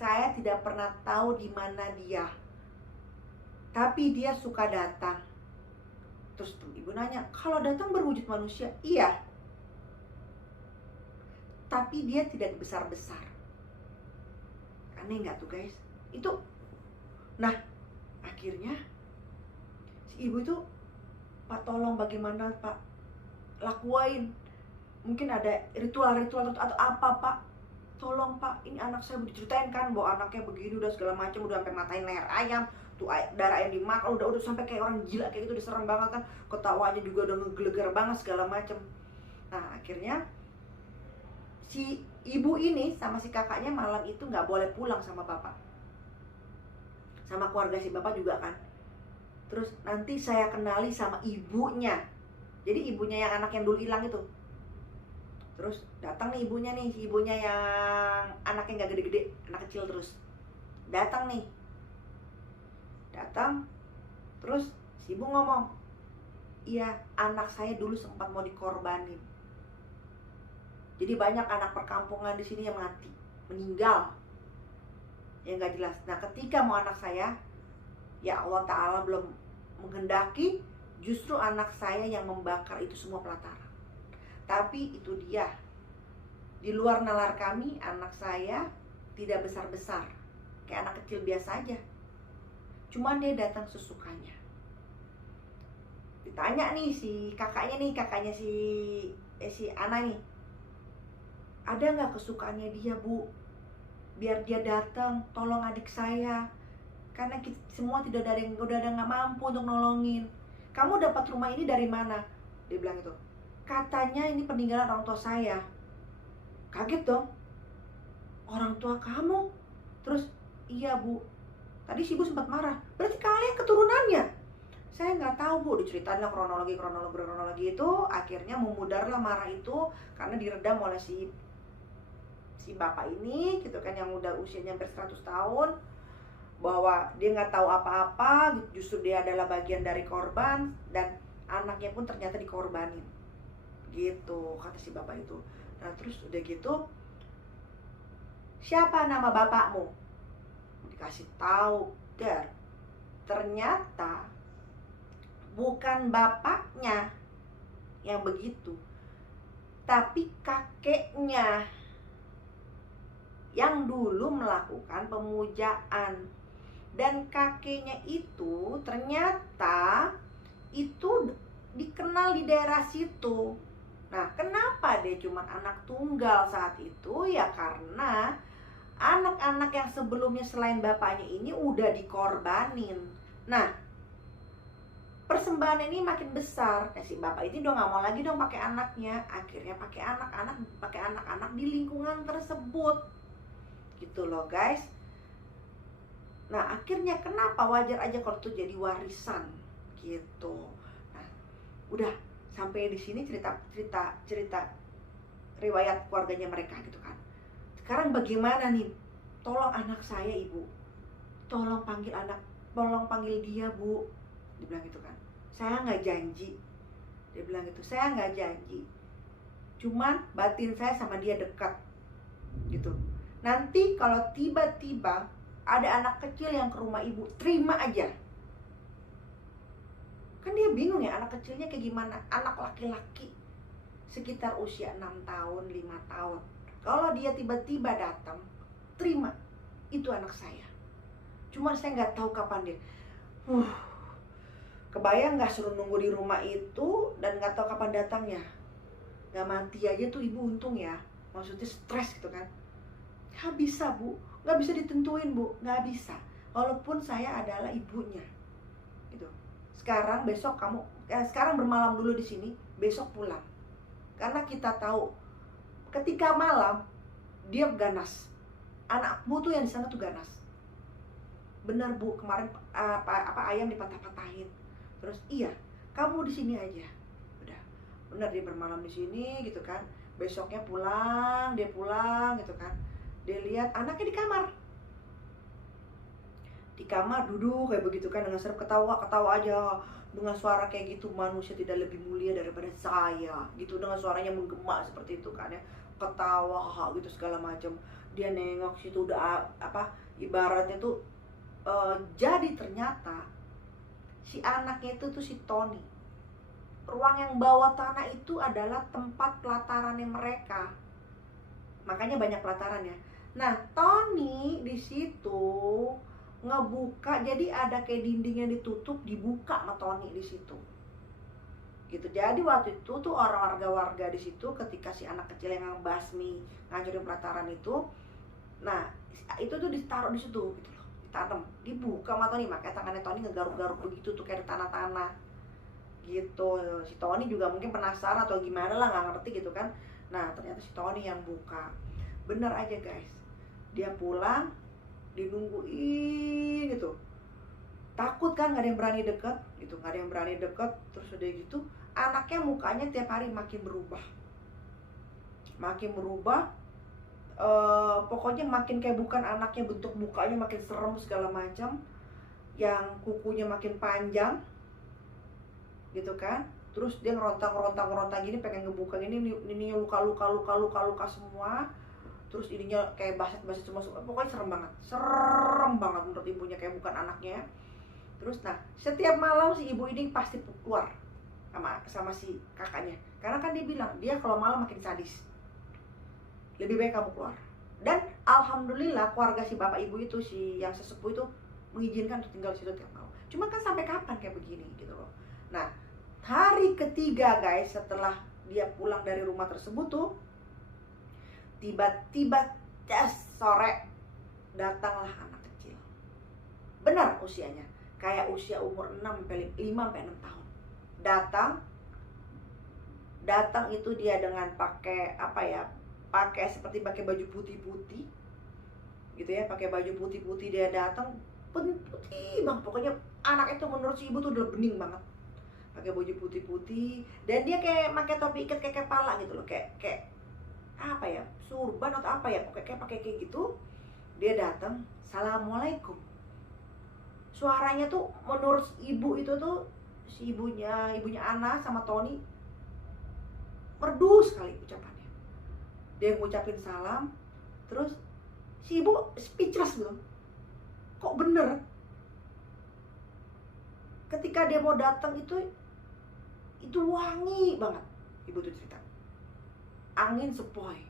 saya tidak pernah tahu di mana dia. Tapi dia suka datang. Terus ibu nanya, kalau datang berwujud manusia? Iya. Tapi dia tidak besar-besar. Aneh nggak tuh guys? Itu. Nah, akhirnya si ibu itu, Pak tolong bagaimana Pak, lakuin, mungkin ada ritual-ritual atau apa Pak, tolong Pak, ini anak saya diceritain kan bahwa anaknya begini udah segala macam, udah sampai matain leher ayam tuh, darah ayam dimakan, udah sampai kayak orang gila kayak gitu, diserang banget kan, ketawanya juga udah ngegelegar banget segala macam. Nah, akhirnya si ibu ini sama si kakaknya malam itu nggak boleh pulang sama bapak, sama keluarga si bapak juga kan. Terus nanti saya kenali sama ibunya, jadi ibunya yang anak yang dulu hilang itu. Terus datang nih ibunya nih, si ibunya yang anaknya nggak gede-gede, anak kecil. Terus datang nih, terus si ibu ngomong, iya anak saya dulu sempat mau dikorbanin. Jadi banyak anak perkampungan di sini yang mati, meninggal, yang nggak jelas. Nah, ketika mau anak saya, ya Allah Ta'ala belum menghendaki, justru anak saya yang membakar itu semua pelataran. Tapi itu dia, di luar nalar kami, anak saya tidak besar-besar, kayak anak kecil biasa aja. Cuman dia datang sesukanya. Ditanya nih si kakaknya si Ana nih, ada nggak kesukaannya dia Bu? Biar dia datang, tolong adik saya. Karena kita semua tidak ada yang udah nggak mampu untuk nolongin. Kamu dapat rumah ini dari mana? Dia bilang itu. Katanya ini peninggalan orang tua saya. Kaget dong. Orang tua kamu? Terus, iya Bu. Tadi si ibu sempat marah. Berarti kalian keturunannya? Saya nggak tahu Bu. Diceritain lah kronologi itu. Akhirnya memudarlah marah itu karena diredam oleh si bapak ini gitu kan, yang udah usianya hampir 100 tahun, bahwa dia nggak tahu apa-apa, justru dia adalah bagian dari korban dan anaknya pun ternyata dikorbanin gitu kata si bapak itu. Nah, terus udah gitu, siapa nama bapakmu? Dikasih tahu, ternyata bukan bapaknya yang begitu, tapi kakeknya yang dulu melakukan pemujaan. Dan kakeknya itu ternyata itu dikenal di daerah situ. Nah, kenapa dia cuma anak tunggal saat itu? Ya karena anak-anak yang sebelumnya selain bapaknya ini udah dikorbanin. Nah, persembahan ini makin besar. Si bapak ini udah gak mau lagi dong pakai anaknya. Akhirnya pakai anak-anak di lingkungan tersebut. Gitu loh guys. Nah, akhirnya kenapa wajar aja kalau itu jadi warisan gitu. Nah, udah sampai di sini cerita riwayat keluarganya mereka gitu kan. Sekarang bagaimana nih? Tolong anak saya, Ibu. Tolong panggil dia, Bu. Dia bilang gitu kan. Saya nggak janji. Dia bilang gitu. Saya nggak janji. Cuman batin saya sama dia dekat. Gitu. Nanti kalau tiba-tiba ada anak kecil yang ke rumah Ibu, terima aja. Kan dia bingung ya, anak kecilnya kayak gimana. Anak laki-laki sekitar usia 6 tahun, 5 tahun. Kalau dia tiba-tiba datang, terima. Itu anak saya. Cuma saya nggak tahu kapan dia. Kebayang nggak suruh nunggu di rumah itu dan nggak tahu kapan datangnya. Nggak mati aja tuh ibu, untung ya. Maksudnya stres gitu kan. Nggak bisa, Bu. Nggak bisa ditentuin, Bu. Nggak bisa. Walaupun saya adalah ibunya. Gitu. Sekarang bermalam dulu di sini, besok pulang. Karena kita tahu ketika malam dia ganas. Anakmu tuh yang di sana tuh ganas. Benar, Bu, kemarin ayam dipatah-patahin. Terus iya, kamu di sini aja. Udah. Benar, dia bermalam di sini gitu kan. Besoknya dia pulang gitu kan. Dia lihat anaknya di kamar. Di kamar duduk kayak begitu kan, dengan serap ketawa aja. Dengan suara kayak gitu, manusia tidak lebih mulia daripada saya gitu, dengan suaranya menggema seperti itu kan ya, ketawa gitu segala macam. Dia nengok situ, udah ibaratnya tuh jadi ternyata si anaknya itu tuh si Tony. Ruang yang bawah tanah itu adalah tempat pelatarannya mereka, makanya banyak pelatarannya. Nah, Tony di situ ngebuka, jadi ada kayak dinding yang ditutup, dibuka sama Tony di situ. Gitu. Jadi waktu itu tuh warga di situ ketika si anak kecil yang basmi ngancurin pelataran itu, nah itu tuh ditaruh di situ gitu loh, ditanam, dibuka sama Tony, makanya tangannya Tony ngegaruk-garuk begitu tuh kayak tanah-tanah gitu. Si Tony juga mungkin penasaran atau gimana lah, nggak ngerti gitu kan. Nah, ternyata si Tony yang buka. Bener aja guys, dia pulang, dinungguin gitu, takut kan, nggak ada yang berani deket gitu, nggak ada yang berani deket. Terus udah gitu anaknya mukanya tiap hari makin berubah, pokoknya makin kayak bukan anaknya, bentuk mukanya makin serem segala macam, yang kukunya makin panjang gitu kan. Terus dia ngerontak gini, pengen ngebuka ini luka semua. Terus ininya kayak basah semua, pokoknya serem banget menurut ibunya, kayak bukan anaknya. Terus nah, setiap malam si ibu ini pasti keluar sama si kakaknya, karena kan dia bilang dia kalau malam makin sadis, lebih baik kamu keluar. Dan alhamdulillah keluarga si bapak ibu itu, si yang sesepuh itu mengizinkan untuk tinggal di situ tiap malam. Cuma kan sampai kapan kayak begini gitu loh. Nah, hari ketiga guys, setelah dia pulang dari rumah tersebut tuh, tiba-tiba sore datanglah anak kecil. Benar usianya, kayak usia umur 5 sampai 6 tahun. Datang itu dia dengan pakai seperti pakai baju putih-putih gitu ya, pakai baju putih-putih. Dia datang putih bang, pokoknya anak itu menurut si ibu tuh udah bening banget, pakai baju putih-putih. Dan dia kayak pakai topi ikat kayak kepala gitu loh, kayak surban atau pokoknya pakai kayak gitu. Dia datang, assalamualaikum. Suaranya tuh menurut ibu itu tuh, si ibunya Ana sama Tony, merdu sekali ucapannya. Dia ngucapin salam, terus si ibu speechless gitu. Kok bener? Ketika dia mau datang itu wangi banget, ibu tuh cerita. angin sepoi.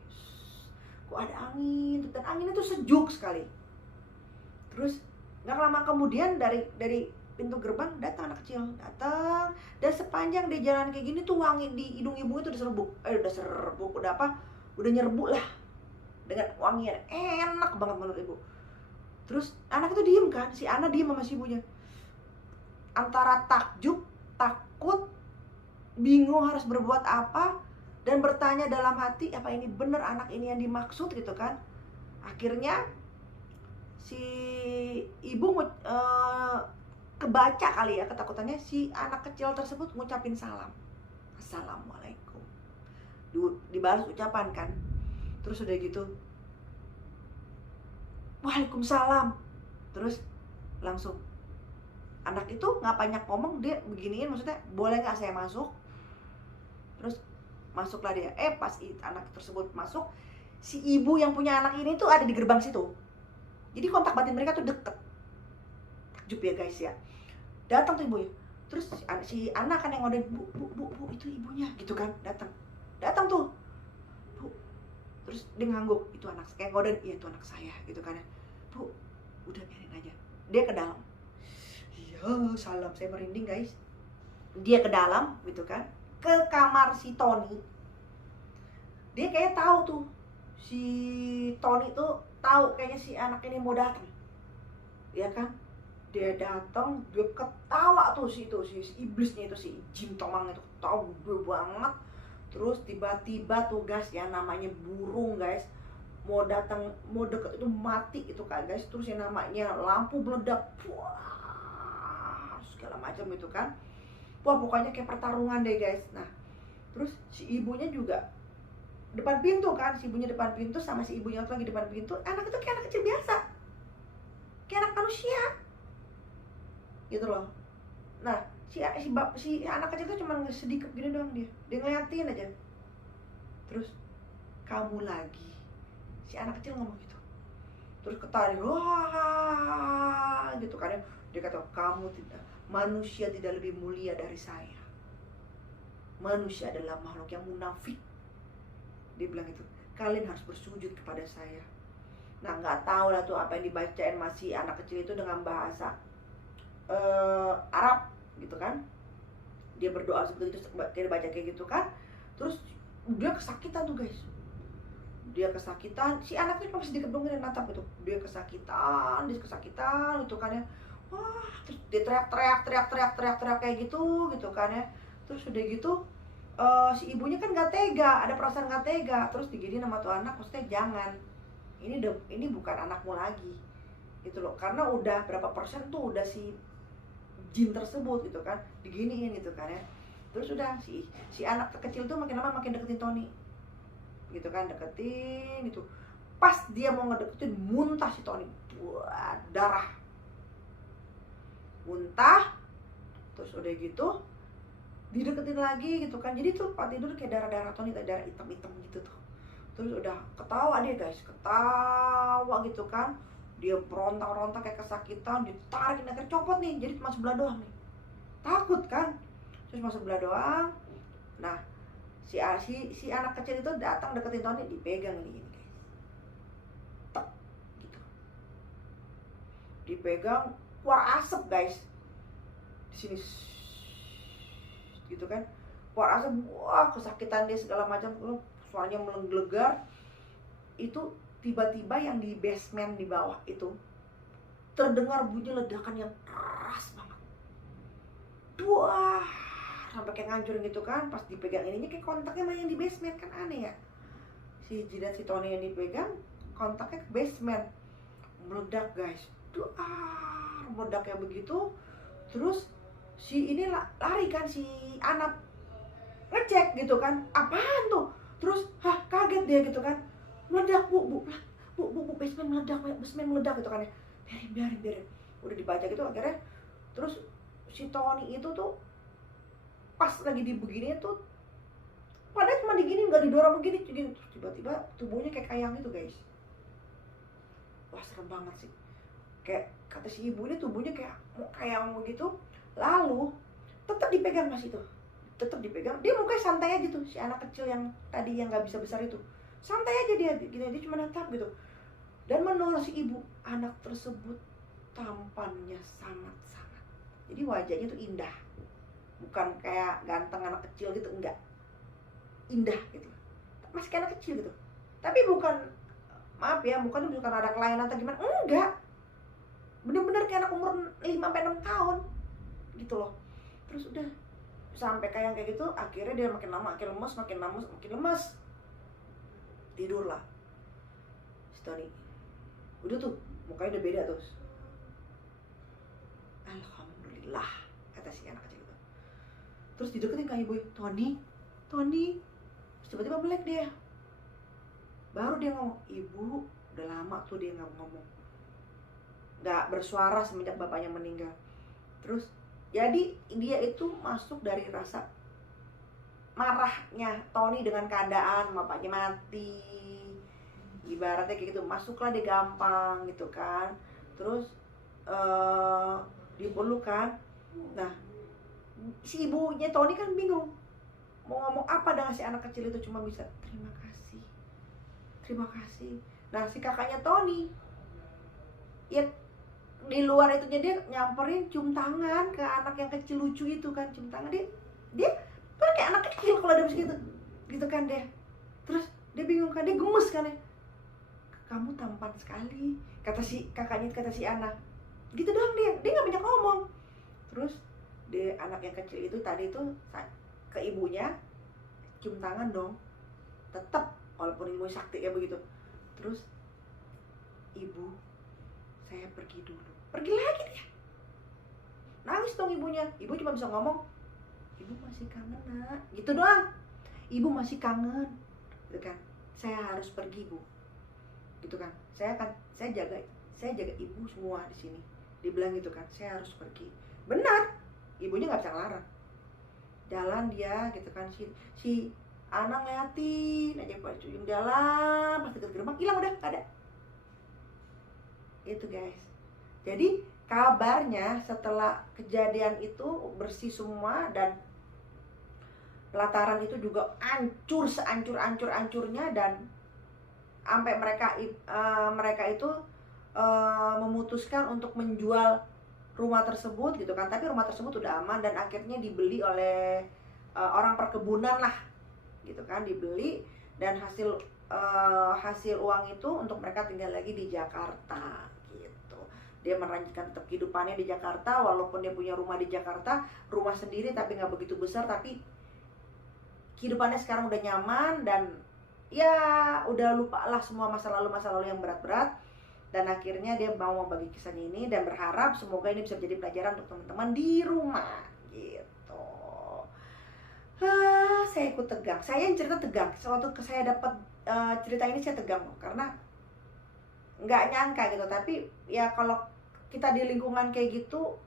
Kok ada angin, dan anginnya tuh sejuk sekali. Terus nggak lama kemudian dari pintu gerbang datang anak kecil, datang, dan sepanjang dia jalan kayak gini tuh wangi di hidung ibu itu udah nyerbu lah dengan wangian enak banget menurut ibu. Terus anak itu diem kan, si Ana diem sama si ibunya, antara takjub, takut, bingung harus berbuat apa, dan bertanya dalam hati, apa ini bener anak ini yang dimaksud gitu kan. Akhirnya si ibu kebaca kali ya ketakutannya, si anak kecil tersebut ngucapin salam, assalamualaikum, dibalas ucapan kan. Terus udah gitu, waalaikumsalam. Terus langsung anak itu nggak banyak ngomong, dia beginiin, maksudnya boleh nggak saya masuk. Terus masuklah dia. Pas anak tersebut masuk, si ibu yang punya anak ini tuh ada di gerbang situ. Jadi kontak batin mereka tuh deket. Takjub ya guys ya. Datang tuh ibunya. Terus si anak kan yang ngodain, bu itu ibunya gitu kan. Datang tuh, bu. Terus dia ngangguk, itu anak kayak ngodain, iya itu anak saya gitu kan ya. Bu, udah biarin aja. Dia ke dalam. Iya, salam, saya merinding guys. Dia ke dalam gitu kan, ke kamar si Tony. Dia kayak tahu tuh, si Tony tuh tahu kayaknya si anak ini mau datang, ya kan. Dia datang, dia ketawa tuh si iblisnya itu, si Jim Tomang itu ketawa gede banget. Terus tiba-tiba tuh guys, yang namanya burung guys, mau datang, mau deket itu mati itu kan guys. Terus yang namanya lampu meledak, wah, segala macam itu kan. Wah, pokoknya kayak pertarungan deh guys. Nah, terus si ibunya juga depan pintu kan, si ibunya depan pintu sama si ibunya lagi depan pintu. Anak itu kayak anak kecil biasa, kayak anak manusia gitu loh. Nah, si anak kecil itu cuma sedikit gini doang, dia ngeliatin aja. Terus, kamu lagi, si anak kecil ngomong gitu. Terus ketawa, wah gitu kan. Dia kata, manusia tidak lebih mulia dari saya. Manusia adalah makhluk yang munafik. Dia bilang itu, kalian harus bersujud kepada saya. Nah, nggak tahu lah tuh apa yang dibacain masih anak kecil itu dengan bahasa Arab gitu kan. Dia berdoa seperti itu, dia baca kayak gitu kan. Terus dia kesakitan tuh guys. Dia kesakitan, si anaknya cuma sedikit dong natap gitu. Dia kesakitan itu kan ya. Wah, terus dia teriak kayak gitu kan ya. Terus udah gitu si ibunya kan gak tega, ada perasaan gak tega. Terus diginiin sama tuh anak, maksudnya jangan, ini bukan anakmu lagi gitu loh. Karena udah berapa persen tuh udah si jin tersebut gitu kan, diginiin gitu kan ya. Terus udah si anak kecil tuh makin lama makin deketin Tony gitu kan, deketin gitu. Pas dia mau ngedeketin, muntah si Tony, buat darah, muntah. Terus udah gitu dideketin lagi gitu kan. Jadi tuh Pak tidur kayak darah Tony, kayak darah hitam gitu tuh. Terus udah ketawa dia guys, ketawa gitu kan. Dia berontak kayak kesakitan, ditarik, akhirnya copot nih, jadi cuma sebelah doang nih. Takut kan, terus masuk sebelah doang. Nah, si anak kecil itu datang deketin Tony, dipegang ini guys, tek gitu, dipegang, keluar asap guys di sini gitu kan, keluar asap. Wah, kesakitan dia segala macam, suaranya menggelegar. Itu tiba-tiba yang di basement di bawah itu terdengar bunyi ledakan yang keras banget. Wah, sampai kayak ngancurin gitu kan. Pas dipegang ininya kayak kontaknya sama yang di basement kan, aneh ya. Si jidat si Tony yang dipegang kontaknya ke basement, meledak guys. Meledak kayak begitu. Terus si ini lari kan, si anak ngecek gitu kan, apaan tuh. Terus kaget dia gitu kan, meledak, bu basement meledak gitu kan ya. Biarin, udah dibaca gitu. Akhirnya terus si Tony itu tuh pas lagi dibegini tuh, padahal cuma digini, nggak didorong begini, terus tiba-tiba tubuhnya kayak kayang gitu guys. Wah, serem banget sih. Kayak kata si ibu ini tubuhnya kayak mau kayang gitu. Lalu tetap dipegang mas itu, tetap dipegang, dia mukanya santai aja tuh, si anak kecil yang tadi yang nggak bisa besar itu, santai aja dia gitu, dia cuma natap gitu. Dan menurut si ibu, anak tersebut tampannya sangat-sangat, jadi wajahnya tuh indah, bukan kayak ganteng anak kecil gitu, enggak, indah gitu, masih kayak anak kecil gitu. Tapi bukan, maaf ya, bukan ada kelainan atau gimana, enggak, bener-bener kayak anak umur 5-6 tahun gitu loh. Terus udah sampai kayak gitu, akhirnya dia makin lama makin lemas, makin lemas. Tidurlah si Tony. Udah tuh, mukanya udah beda terus. Alhamdulillah, kata si anak kecil itu. Terus dideketin ke ibu, Tony. Terus tiba-tiba melek dia. Baru dia ngomong, ibu, udah lama tuh dia nggak ngomong, nggak bersuara semenjak bapaknya meninggal. Terus jadi dia itu masuk dari rasa marahnya Tony dengan keadaan bapaknya mati, ibaratnya kayak gitu, masuklah dia gampang gitu kan. Terus dipeluk kan. Nah si ibunya Tony kan bingung mau ngomong apa dengan si anak kecil itu, cuma bisa terima kasih. Nah si kakaknya Tony ya di luar itu dia nyamperin, cium tangan ke anak yang kecil lucu itu kan, cium tangan dia kan kayak anak kecil kalau ada begitu gitu kan dia. Terus dia bingung kan, dia gemes kan ya, kamu tampan sekali, kata si kakaknya, kata si anak gitu doang, dia nggak banyak ngomong. Terus dia anak yang kecil itu tadi itu ke ibunya, cium tangan dong, tetap walaupun ibu sakti ya begitu. Terus ibu, saya pergi dulu. Pergi lagi dia. Nangis dong ibunya. Ibu cuma bisa ngomong, ibu masih kangen nak, gitu doang. Ibu masih kangen, gitu kan. Saya harus pergi bu, gitu kan. Saya jaga ibu semua di sini. Dibilang gitu kan, saya harus pergi. Benar, ibunya nggak bisa ngelarang. Jalan dia, gitu kan. Si anak ngeliatin aja pas ujung jalan, pas deket gerbang hilang, udah gak ada. Itu guys. Jadi kabarnya setelah kejadian itu bersih semua dan pelataran itu juga hancur sehancur-hancurnya, dan sampai mereka itu memutuskan untuk menjual rumah tersebut gitu kan. Tapi rumah tersebut udah aman dan akhirnya dibeli oleh orang perkebunan lah gitu kan, dibeli, dan hasil uang itu untuk mereka tinggal lagi di Jakarta gitu. Dia melanjutkan tetap kehidupannya di Jakarta, walaupun dia punya rumah di Jakarta, rumah sendiri tapi nggak begitu besar, tapi kehidupannya sekarang udah nyaman dan ya udah lupa lah semua masa lalu yang berat-berat. Dan akhirnya dia mau membagi kisahnya ini dan berharap semoga ini bisa menjadi pelajaran untuk teman-teman di rumah gitu. Saya ikut tegang. Saya yang cerita tegang. Waktu saya dapat cerita ini saya tegang karena nggak nyangka gitu. Tapi ya kalau kita di lingkungan kayak gitu,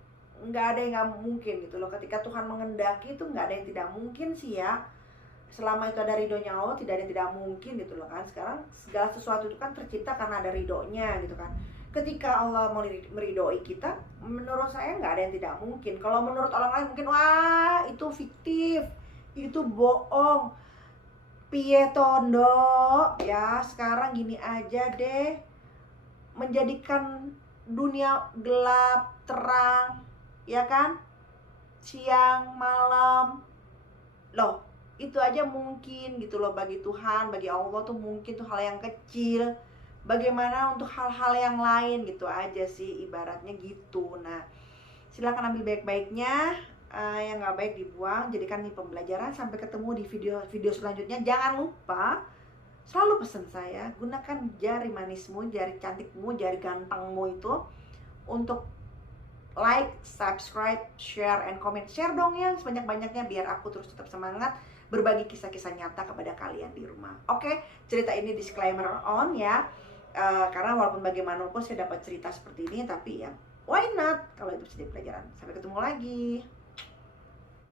nggak ada yang nggak mungkin gitu loh. Ketika Tuhan mengendaki itu nggak ada yang tidak mungkin sih ya. Selama itu ada ridhonya Allah, tidak ada yang tidak mungkin gitu loh kan. Sekarang segala sesuatu itu kan tercipta karena ada ridhonya gitu kan. Ketika Allah mau meridhoi kita, menurut saya nggak ada yang tidak mungkin. Kalau menurut orang lain mungkin wah itu fiktif, itu bohong, piye tondo ya. Sekarang gini aja deh, menjadikan dunia gelap terang ya kan, siang malam loh, itu aja mungkin gitu loh. Bagi Tuhan, bagi Allah tuh mungkin tuh hal yang kecil. Bagaimana untuk hal-hal yang lain gitu aja sih, ibaratnya gitu. Nah silakan ambil baik-baiknya, yang nggak baik dibuang, jadikan ini pembelajaran. Sampai ketemu di video selanjutnya. Jangan lupa, selalu pesan saya, gunakan jari manismu, jari cantikmu, jari gantengmu itu untuk like, subscribe, share, and comment. Share dong ya sebanyak-banyaknya biar aku terus tetap semangat berbagi kisah-kisah nyata kepada kalian di rumah. Oke, cerita ini disclaimer on ya, karena walaupun bagaimanapun saya dapat cerita seperti ini, tapi ya why not kalau itu bisa jadi pelajaran. Sampai ketemu lagi.